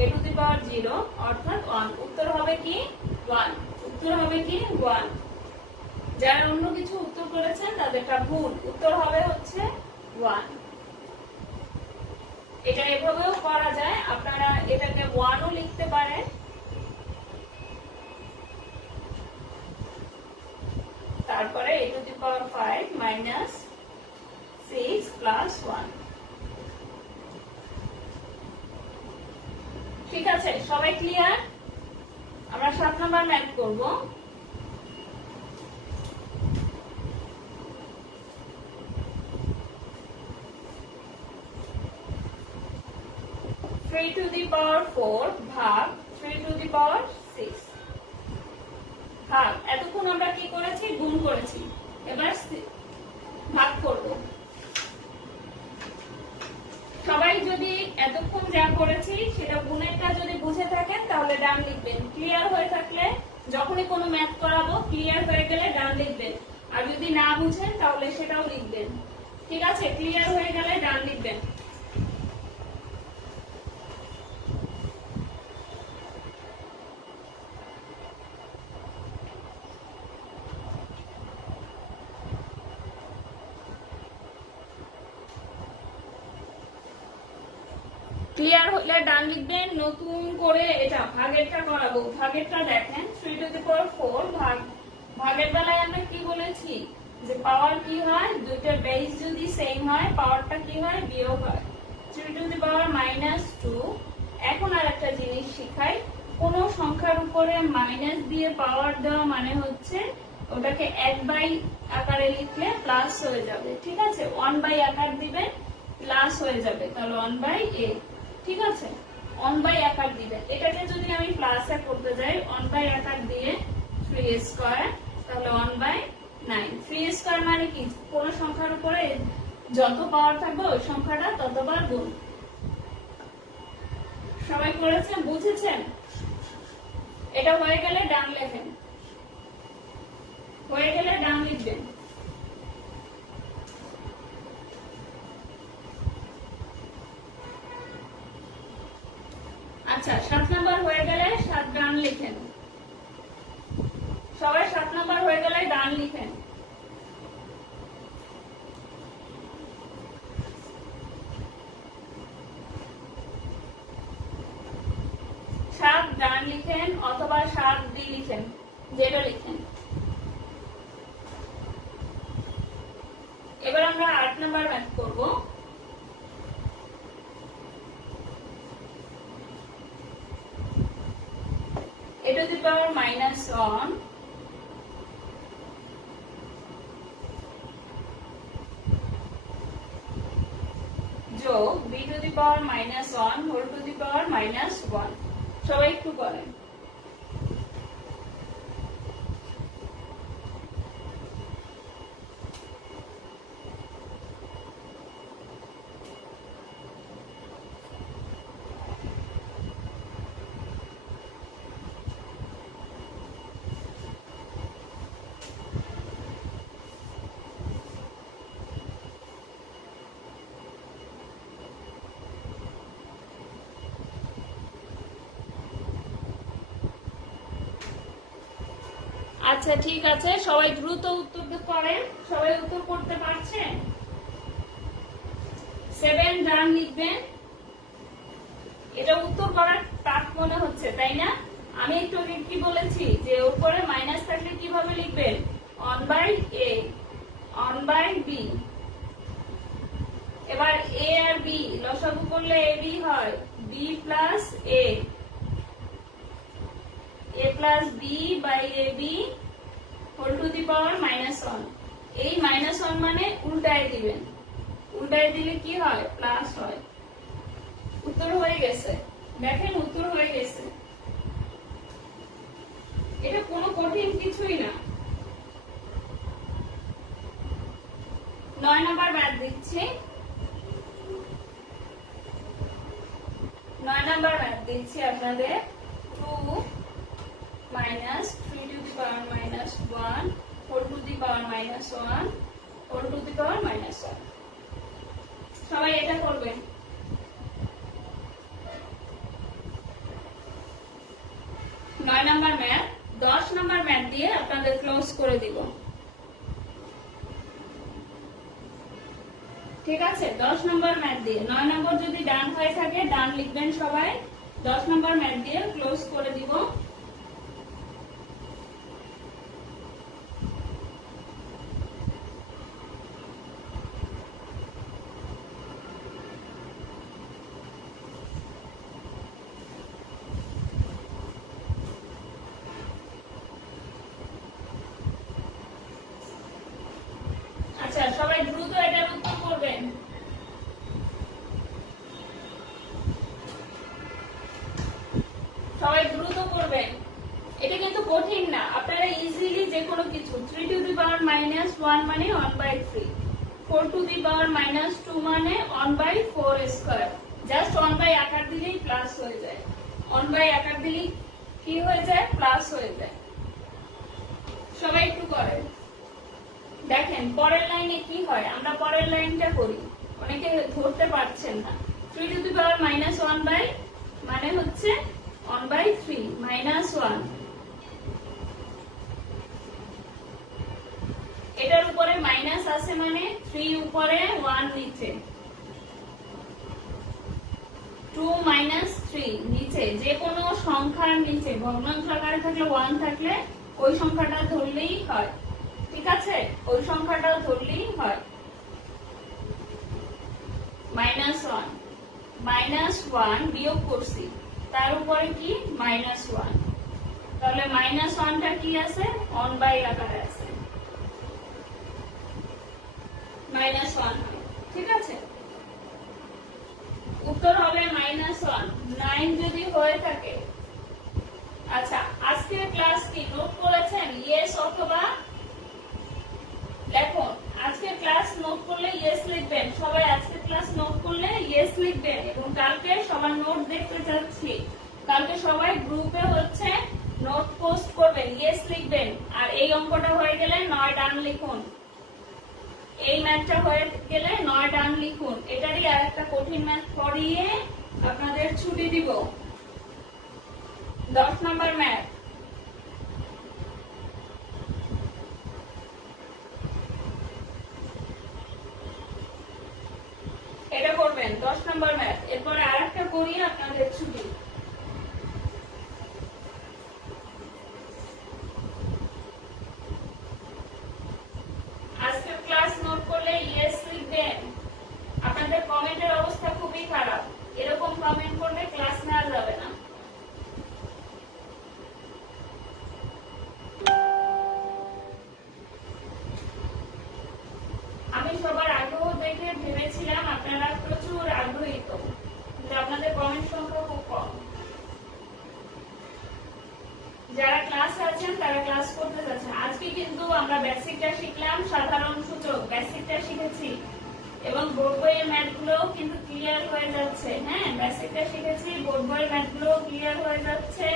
a to the power 0 অর্থাৎ 1। উত্তর হবে কি 1, উত্তর হবে কি 1। যারা অন্য কিছু উত্তর করেছেন তাদেরটা ভুল, উত্তর হবে হচ্ছে 1। এটা এভাবেও করা যায়, আপনারা এটাকে 1 ও লিখতে পারেন। তারপরে a to the power 5 -6 plus 1। ঠিক আছে, সবাই ক্লিয়ার? আমরা 7 নাম্বার ম্যাথ করব। थ्री टू दी पावर 4 ভাগ 3 to the power 6 ভাগ, এতক্ষণ আমরা কি করেছি? গুণ করেছি। এবার ভাগ করব। সবাই যদি এতক্ষণ যা করেছি সেটা গুণেরটা যদি বুঝে থাকেন তাহলে ডান লিখবেন। ক্লিয়ার হয়ে থাকলে যখনই কোনো ম্যাথ করাবো ক্লিয়ার হয়ে গেলে ডান লিখবেন, আর যদি না বুঝেন তাহলে সেটাও লিখবেন। ঠিক আছে, ক্লিয়ার হয়ে গেলে ডান লিখবেন। ক্লিয়ার হলে ডান লিখবেন। নতুন করে এটা ভাগেরটা করাবো। ভাগেরটা দেখেন 3 to the power 4 ভাগ, ভাগের বেলায় আমরা কি বলেছি যে পাওয়ার কি হয়? দুইটার বেস যদি সেম হয় পাওয়ারটা কি হয়? বিয়োগ হয়। 3 to the power -2। এখন আর একটা জিনিস শিখাই, কোন সংখ্যার উপরে মাইনাস দিয়ে পাওয়ার দেওয়া মানে হচ্ছে ওটাকে 1/, আকারে লিখলে প্লাস হয়ে যাবে। ঠিক আছে, 1/, আকার দিবেন প্লাস হয়ে যাবে, তাহলে 1/a। ঠিক আছে, 1/, আকার দিবেন। এটাকে যদি আমি প্লাসে করতে যাই 1/, আকার দিয়ে 3² তাহলে 1/9। 3² মানে কি? কোন সংখ্যার উপরে যত পাওয়ার থাকবে ওই সংখ্যাটা ততবার গুণ। সবাই করেছেন, বুঝেছেন? এটা হয়ে গেলে ডান লেখেন, হয়ে গেলে ডান লিখবেন। আচ্ছা, 7 নাম্বার হয়ে গেলে 7 ডান লিখেন। সবাই 7 নাম্বার হয়ে গেলে ডান লিখেন। ডান লিখেন অথবা 7 ডি লিখেন, যেটা লিখেন। এবার আমরা 8 নাম্বার ম্যাথ করব। a to the power minus 1 যোগ b to the power minus 1 whole to the power minus 1। সবাই একটু করেন। আচ্ছা, ঠিক আছে, সবাই দ্রুত উত্তর করেন। সবাই উত্তর করতে পারছেন? 7 ডান লিখবেন। এটা উত্তর করার টাফ মনে হচ্ছে, তাই না? আমি একটু আগে কি বলেছি যে উপরে মাইনাস থাকলে কিভাবে লিখবেন? 1/a 1/b। এবার a আর b লসাগু করলে ab হয় b plus a plus b by ab whole to the power minus 1। এই minus 1 মানে উল্টায় দিবেন, উল্টায় দিলে কি হয়? প্লাস হয়। উত্তর হয়ে গেছে, দেখেন উত্তর হয়ে গেছে। এটা কোনো কঠিন কিছুই না। 9 নাম্বার ম্যাথ দিচ্ছি। 9 নাম্বার ম্যাথ দিচ্ছি আপনাদের। 2 minus 3 to the power minus 1 whole to the power minus 1 whole to the power minus 1। সবাই এটা করবেন। 9 নাম্বার ম্যাথ। 10 নাম্বার ম্যাথ দিয়ে আপনাদের ক্লোজ করে দিব, ঠিক আছে? 10 নাম্বার ম্যাথ দিয়ে। 9 নাম্বার যদি ডান হয়ে থাকে ডান লিখবেন সবাই। 10 নাম্বার ম্যাথ দিয়ে ক্লোজ করে দিব। আচ্ছা, সবাই দ্রুত এটার উত্তর করবেন। সবাই দ্রুত করবেন। এটা কিন্তু কঠিন না, আপনারা ইজিলি যে কোনো কিছু। 3 to the power minus 1 মানে 1/3, 4 to the power minus 2 মানে 1/4 স্কয়ার। জাস্ট 1 আকার দিলেই প্লাস হয়ে যায়। 1 আকার দিলেই কি হয়ে যায়? প্লাস হয়ে যায়। সবাই একটু করেন। দেখেন পরের লাইনে কি হয়, আমরা পরের লাইনটা করি, অনেকে ধরতে পারছেন না। 3 to the power minus 1 মানে হচ্ছে 1/3 minus 1। এটার উপরে মাইনাস আছে মানে 3 উপরে 1 নিচে, 2 minus 3 নিচে। যে কোনো সংখ্যার নিচে ভগ্নাংশ আকারে থাকলে 1 থাকলে ওই সংখ্যাটা ধরলেই হয়, ঠিক আছে? ওই সংখ্যাটা ধরলেই হয়। -1 -1 বিয়োগ করছি, তার উপরে কি? -1। তাহলে -1টা কি আছে? 1 আকারে আছে, -1, ঠিক আছে? উত্তর হবে -1। 9 যদি হয়ে থাকে। আচ্ছা, আজকের ক্লাস কি নোট করেছেন? ইয়েস অথবা লেখুন। আজকের ক্লাস নোট করলে ইয়েস লিখবেন, সবাই আজকের ক্লাস নোট করলে ইয়েস লিখবেন। এবং কালকে সবার নোট দেখতে চাচ্ছি, কালকে সবাই গ্রুপে হচ্ছে নোট পোস্ট করবেন, ইয়েস লিখবেন। আর এই অঙ্কটা হয়ে গেলে 9 ডান লিখুন, এই ম্যাথটা হয়ে গেলে 9 ডান লিখুন। এটারই আর একটা কঠিন ম্যাথ করিয়ে আপনাদের ছুটি দিব। 10 নম্বর ম্যাথ, এটা করবেন 10 নম্বর ম্যাথ। এরপরে আরেকটা করিয়ে আপনাদের ছুটি। আজকের ক্লাস নোট করলে ইয়েস লিখবেন। আপনাদের কমেন্টের অবস্থা খুবই খারাপ, এরকম কমেন্ট করলে ক্লাস নেওয়া যাবে না। আমি সবার আগ্রহ দেখে ভেবেছিলাম আপনারা প্রচুর আগ্রহী, তো কিন্তু আপনাদের কমেন্ট সংখ্যা খুব কম। যারা ক্লাসে আছেন তারা ক্লাস করতে যাচ্ছেন। আজকে কিন্তু আমরা বেসিকটা শিখলাম, সাধারণ সূচক বেসিকটা শিখেছি এবং বোর্ড বইয়ের ম্যাথগুলো কিন্তু ক্লিয়ার হয়ে যাচ্ছে। হ্যাঁ, বেসিকটা শিখেছি, বোর্ড বইয়ের ম্যাথগুলো ক্লিয়ার হয়ে যাচ্ছে।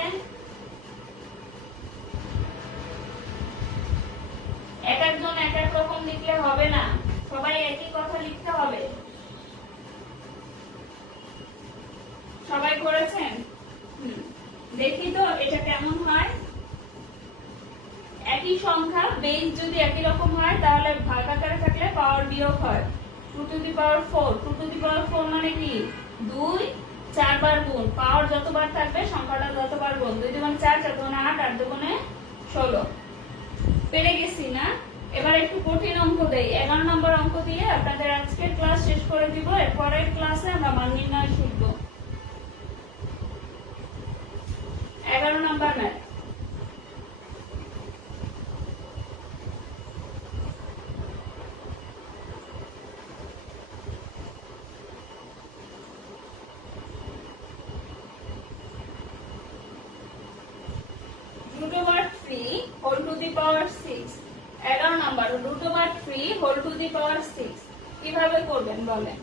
এক একজন এক এক রকম লিখলে হবে না, সবাই একই কথা লিখতে হবে। সবাই করেছেন? দেখি তো এটা কেমন হয়। একই সংখ্যা বেস যদি একই রকম হয় তাহলে ভাগ আকারে থাকলে পাওয়ার বিয়োগ হয়। 2 two the power 4, 2 two the power 4 মানে কি 2 4 বার গুণ, পাওয়ার যতবার থাকবে সংখ্যাটা ততবার গুণ। 2 দুগুণে 4, 4 দুগুণে 8, 8 দুগুণে 16। পেরে গেছি না? এবার একটু কঠিন অঙ্ক দেই। 11 নম্বর অঙ্ক দিয়ে আপনাদের আজকের ক্লাস শেষ করে দিব। এর পরের ক্লাসে আমরা মান নির্ণয় শিখব। 11 নম্বর math, root over 3 whole to the power 6। 11 number, root over 3 whole to the power 6 কিভাবে করবেন বলেন?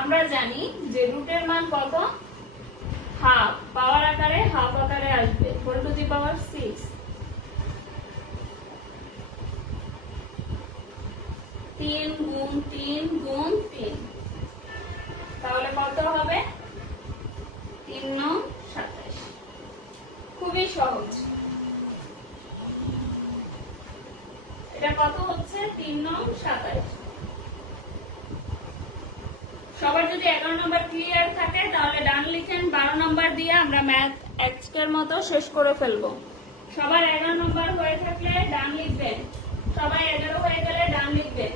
আমরা জানি যে রুটের মান কত, হাফ, পাওয়ার আকারে হাফ আকারে আসবে, whole to the power 6। 3 গুণ 3 গুণ 3, তাহলে কত হবে? 3 9 27। খুবই সহজ। এটা কত হচ্ছে? 3 9 27। সবার যদি 11 নম্বর ক্লিয়ার থাকে তাহলে ডান লিখেন। 12 নম্বর দিয়ে আমরা ম্যাথ আজকের মতো শেষ করে ফেলবো। সবার 11 নম্বর হয়ে থাকলে ডান লিখবেন, সবাই 11 হয়ে গেলে ডান লিখবেন।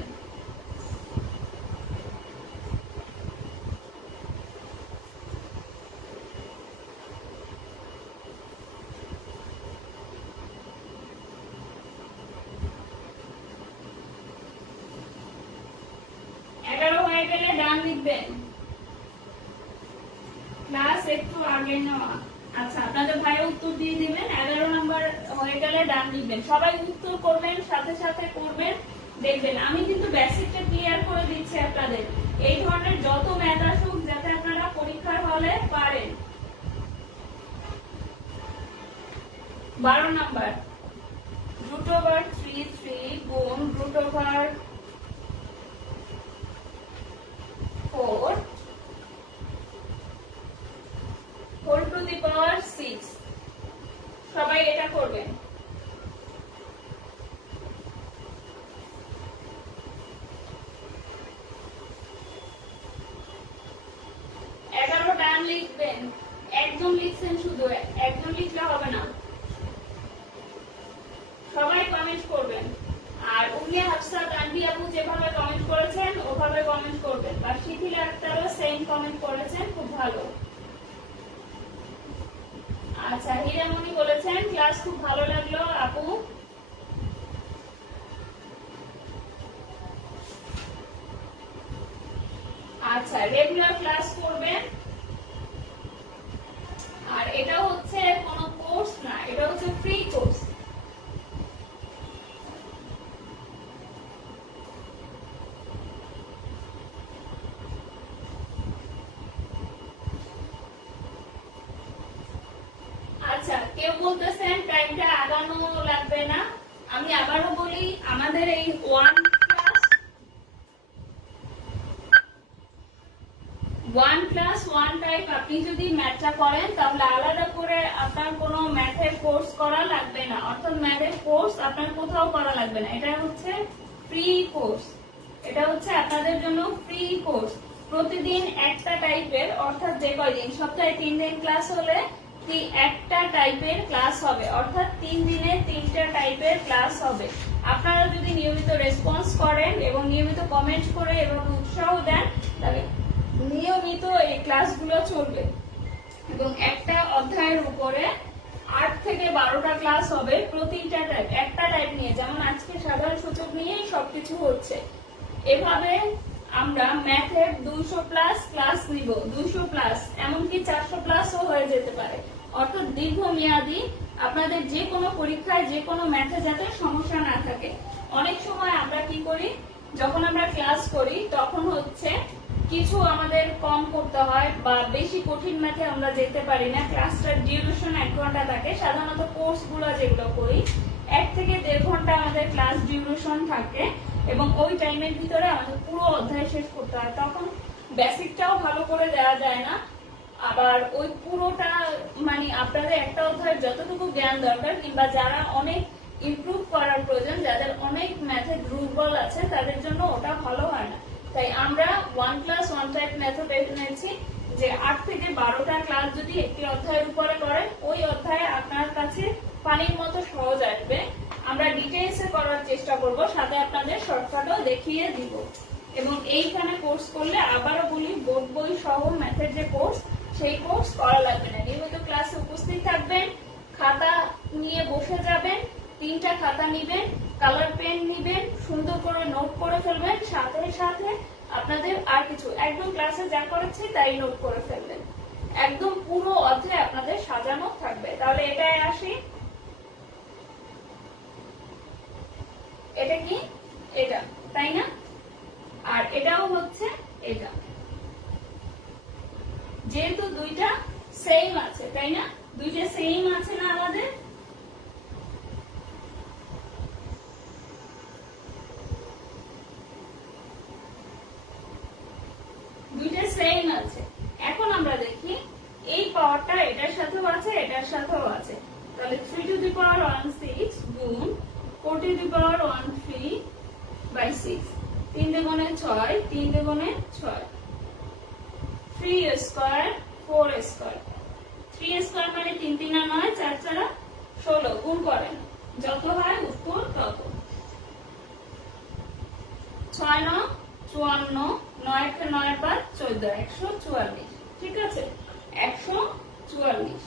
ক্লাস একটু আগে নেওয়া। আচ্ছা, আপনাদের ভাই উত্তর দিয়ে দিবেন। 11 নাম্বার হয়ে গেলে ডান লিখবেন। সবাই উত্তর করবেন, সাথে সাথে করবেন। দেখবেন আমি কিন্তু বেসিকটা ক্লিয়ার করে দিচ্ছি আপনাদের। এই ধরনের যত ম্যাথ আসুক যাতে আপনারা পরীক্ষার হলে পারেন। 12 নাম্বার, root over 3 3 গুণ root over 4 whole to the power 6। সবাই এটা করবেন। ডান লিখবেন। একজন লিখছেন, শুধু একজন লিখলে হবে না, সবাই কমেন্ট করবেন। আর উম্মে হাফসাত আন্টি আপু যেভাবে কমেন্ট করেছেন ওভাবে কমেন্ট করবেন। আর শিথিল আক্তারও সেম কমেন্ট করেছেন, খুব ভালো। আচ্ছা, হীরামণি বলেছেন ক্লাস খুব ভালো লাগলো আপু। আচ্ছা, রেগুলার ক্লাস করবেন। আর এটা হচ্ছে কোনো কোর্স না, এটা হচ্ছে ফ্রি কোর্স। টাইপ আপনি যদি ম্যাথটা করেন তাহলে আলাদা করে আপনার কোনো ম্যাথের কোর্স করা লাগবে না, অর্থাৎ ম্যাথের কোর্স আপনার কোথাও করা লাগবে না। এটা হচ্ছে ফ্রি কোর্স, এটা হচ্ছে আপনাদের জন্য ফ্রি কোর্স। প্রতিদিন একটা টাইপের, অর্থাৎ যে কয়দিন সপ্তাহে 3 দিন ক্লাস হলে একটা টাইপের ক্লাস হবে, অর্থাৎ 3 দিনে 3টা টাইপের ক্লাস হবে। আপনারা যদি নিয়মিত রেসপন্স করেন এবং নিয়মিত কমেন্ট করে এবং উৎসাহ দেন তাহলে নিয়মিত এই ক্লাসগুলো চলবে এবং একটা অধ্যায়ের উপরে 8 থেকে 12টা ক্লাস হবে প্রতিটা টাইপ, একটা টাইপ নিয়ে। যেমন আজকে সাধারণ সূচক নিয়েই সবকিছু হচ্ছে। এভাবে আমরা ম্যাথের 200 প্লাস ক্লাস নিব, 200 প্লাস, এমনকি 400 প্লাসও হয়ে যেতে পারে। অর্থাৎ দীর্ঘমেয়াদী আপনাদের যে কোনো পরীক্ষায় যে কোনো ম্যাথে যাতে সমস্যা না থাকে। অনেক সময় আমরা কি করি, যখন আমরা ক্লাস করি তখন হচ্ছে কিছু আমাদের কম করতে হয় বা বেশি কঠিন ম্যাথে আমরা যেতে পারি না। ক্লাসটার ডিউরেশন 1 ঘন্টা থাকে। সাধারণত কোর্সগুলো যেগুলো করি 1 থেকে 1.5 ঘন্টা আমাদের ক্লাস ডিউরেশন থাকে এবং ওই টাইমের ভিতরে আমাদের পুরো অধ্যায় শেষ করতে হয়। তখন বেসিকটাও ভালো করে দেওয়া যায় না, আবার ওই পুরোটা মানে আপনাদের একটা অধ্যায়ের যতটুকু জ্ঞান দরকার কিংবা যারা অনেক ইমপ্রুভ করার প্রয়োজন, যাদের অনেক ম্যাথে দুর্বল আছে তাদের জন্য ওটা ভালো হয় না। তাই আমরা 1+1 টাইপ মেথড এনেছি যে 8 থেকে 12টা ক্লাস যদি একটি অধ্যায়ের উপরে করেন ওই অধ্যায়ে আপনার কাছে পানির মতো সহজ আসবে। আমরা ডিটেইলসে করার চেষ্টা করব, সাথে আপনাদের শর্টকাটও দেখিয়ে দিব। এবং এইখানে কোর্স করলে আবারও বলি, বোর্ড বই সহ ম্যাথের যে কোর্স সেই কোর্স করা লাগবে না। নিয়মিত ক্লাসে উপস্থিত থাকবেন, খাতা নিয়ে বসে যাবেন, 3টা খাতা নিবেন, কালার পেন নিবেন, সুন্দর করে নোট করে ফেলবেন, সাথে সাথে আপনাদের আর কিছু একদম ক্লাসে যা করেছি তাই নোট করে ফেলবেন। একদম পুরো অধ্যায় আপনাদের সাজানো থাকবে। তাহলে এটাই আসি, এটা কি এটা, তাই না? আর এটাও হচ্ছে এটা, যেহেতু দুইটা সেম আছে, তাই না? দুইটা সেম আছে না আমাদের? দুইটা সেম আছে। এখন আমরা দেখি এই পাওয়ারটা এটার সাথেও আছে, এটার সাথেও আছে। তাহলে 3 to the power 16 গুণ 4 to the power 13/6, 3 দুগুণে 6, 3 দুগুণে 6, 3 স্কয়ার 4 স্কয়ার, 3 স্কয়ার মানে 3 3 9, 4 4 16, গুণ করেন, যত হয় উত্তর তত। 6 9 54, 9 9 5 14, 144। ঠিক আছে, 144।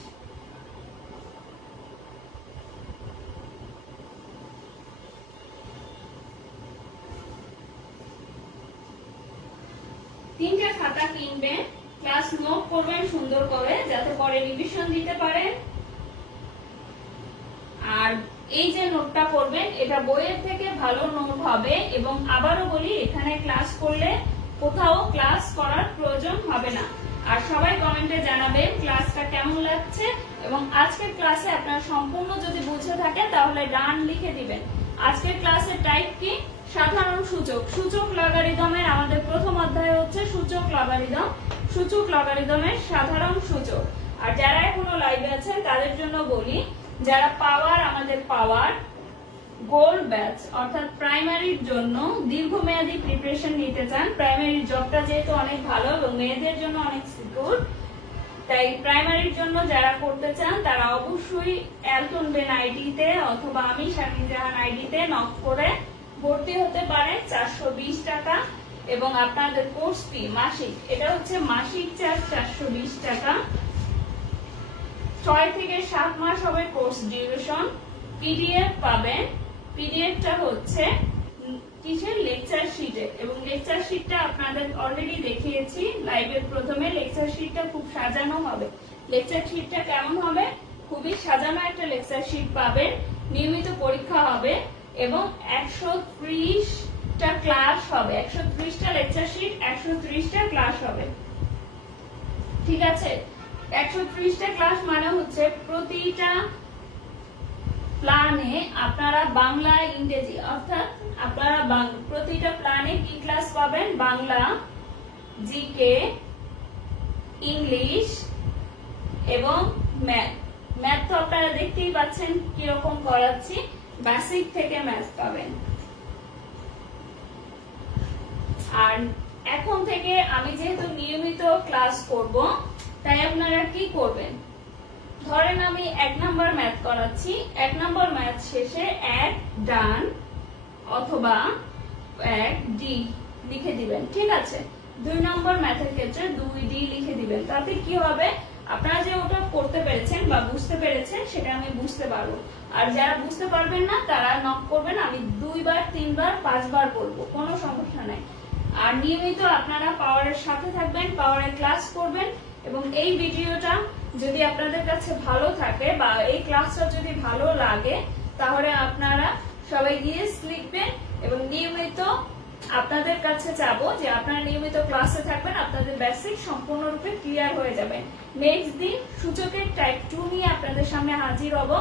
তিনটা খাতা কিনবেন, ক্লাস নোট করবেন সুন্দর করে যাতে পরে রিভিশন দিতে পারেন। আর এই যে নোটটা করবেন এটা বইয়ের থেকে ভালো নোট হবে। এবং আবারও বলি, এখানে ক্লাস করলে কোথাও ক্লাস করার প্রয়োজন হবে না। আর সবাই কমেন্টে জানাবেন ক্লাসটা কেমন লাগছে এবং আজকের ক্লাসে আপনার সম্পূর্ণ যদি বুঝে থাকে তাহলে ডান লিখে দিবেন। আজকের ক্লাসের টাইপ কি? সাধারণ সূচক। সূচক লগারিদমের আমাদের প্রথম অধ্যায় হচ্ছে সূচক লগারিদম, সূচক লগারিদমের সাধারণ সূচক। আর যারা এখনো লাইভে আছেন তাদের জন্য বলি, যারা পাওয়ার আমাদের পাওয়ার গোল্ড ব্যাচ অর্থাৎ প্রাইমারির জন্য দীর্ঘমেয়াদী প্রিপারেশন নিতে চান, প্রাইমারি জবটা যেহেতু অনেক ভালো এবং মেয়েদের জন্য অনেক সিকিউর, তাই প্রাইমারির জন্য যারা করতে চান তারা অবশ্যই এলটন বেন আইডিতে অথবা আমি শারমিন জাহান আইডিতে নক করে ভর্তি হতে পারেন। 420 টাকা এবং আপনাদের কোর্স ফি মাসিক, এটা হচ্ছে মাসিক চার্জ 420 টাকা। 6 থেকে 7 মাস হবে কোর্স ডিউরেশন। পিডিএফ পাবেন, পিডিএফটা হচ্ছে কিসের? লেকচার শিটে। এবং লেকচার শিটটা আপনাদের অলরেডি দেখিয়েছি লাইভের প্রথমে। লেকচার শিটটা খুব সাজানো হবে। লেকচার শিটটা কেমন হবে? খুবই সাজানো একটা লেকচার শিট পাবেন। নিয়মিত পরীক্ষা হবে এবং 130টা ক্লাস হবে, 130টা লেকচার শিট, 130টা ক্লাস হবে। ঠিক আছে, 130টা ক্লাস মানে হচ্ছে প্রতিটা প্ল্যানে আপনারা বাংলা ইংরেজি অর্থাৎ আপনারা প্রতিটা প্ল্যানে কি ক্লাস পাবেন? বাংলা, জিকে, ইংলিশ এবং ম্যাথ। ম্যাথ তো আপনারা দেখতেই পাচ্ছেন কিরকম করাচ্ছি, বেসিক থেকে ম্যাথ পাবেন। আর এখন থেকে আমি যেহেতু নিয়মিত ক্লাস করব, তাই আপনারা কি করবেন, ধরেন আমি 1 নাম্বার ম্যাথ করাচ্ছি, 1 নাম্বার ম্যাথ শেষে 1 ডান অথবা 1 ডি লিখে দিবেন, ঠিক আছে। 2 নম্বর ম্যাথের ক্ষেত্রে 2 ডি লিখে দিবেন। তাতে কি হবে, আপনারা যে ওটা করতে পেরেছেন বা বুঝতে পেরেছেন সেটা আমি বুঝতে পারবো। আর যারা বুঝতে পারবেন না তারা নক করবেন, আমি 2 বার 3 বার 5 বার বলবো, কোনো সমস্যা নাই। আর নিয়মিত আপনারা পাওয়ারের সাথে থাকবেন, পাওয়ারের ক্লাস করবেন। এবং এই ভিডিওটা যদি আপনাদের কাছে ভালো থাকে বা এই ক্লাসটা যদি ভালো লাগে, তাহলে আপনারা সবাই গিয়ে লিখবেন এবং নিয়মিত আপনাদের কাছে চাবো যে আপনারা নিয়মিত ক্লাসে থাকবেন, আপনাদের বেসিক সম্পূর্ণরূপে ক্লিয়ার হয়ে যাবে। নেক্সট দিন সূচকের টাইপ 2 নিয়ে আপনাদের সামনে হাজির হব।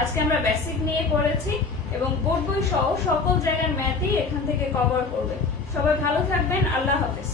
আজকে আমরা বেসিক নিয়ে পড়েছি এবং বোর্ড বই সহ সকল জায়গার ম্যাথই এখান থেকে কভার করবে। সবাই ভালো থাকবেন, আল্লাহ হাফেজ।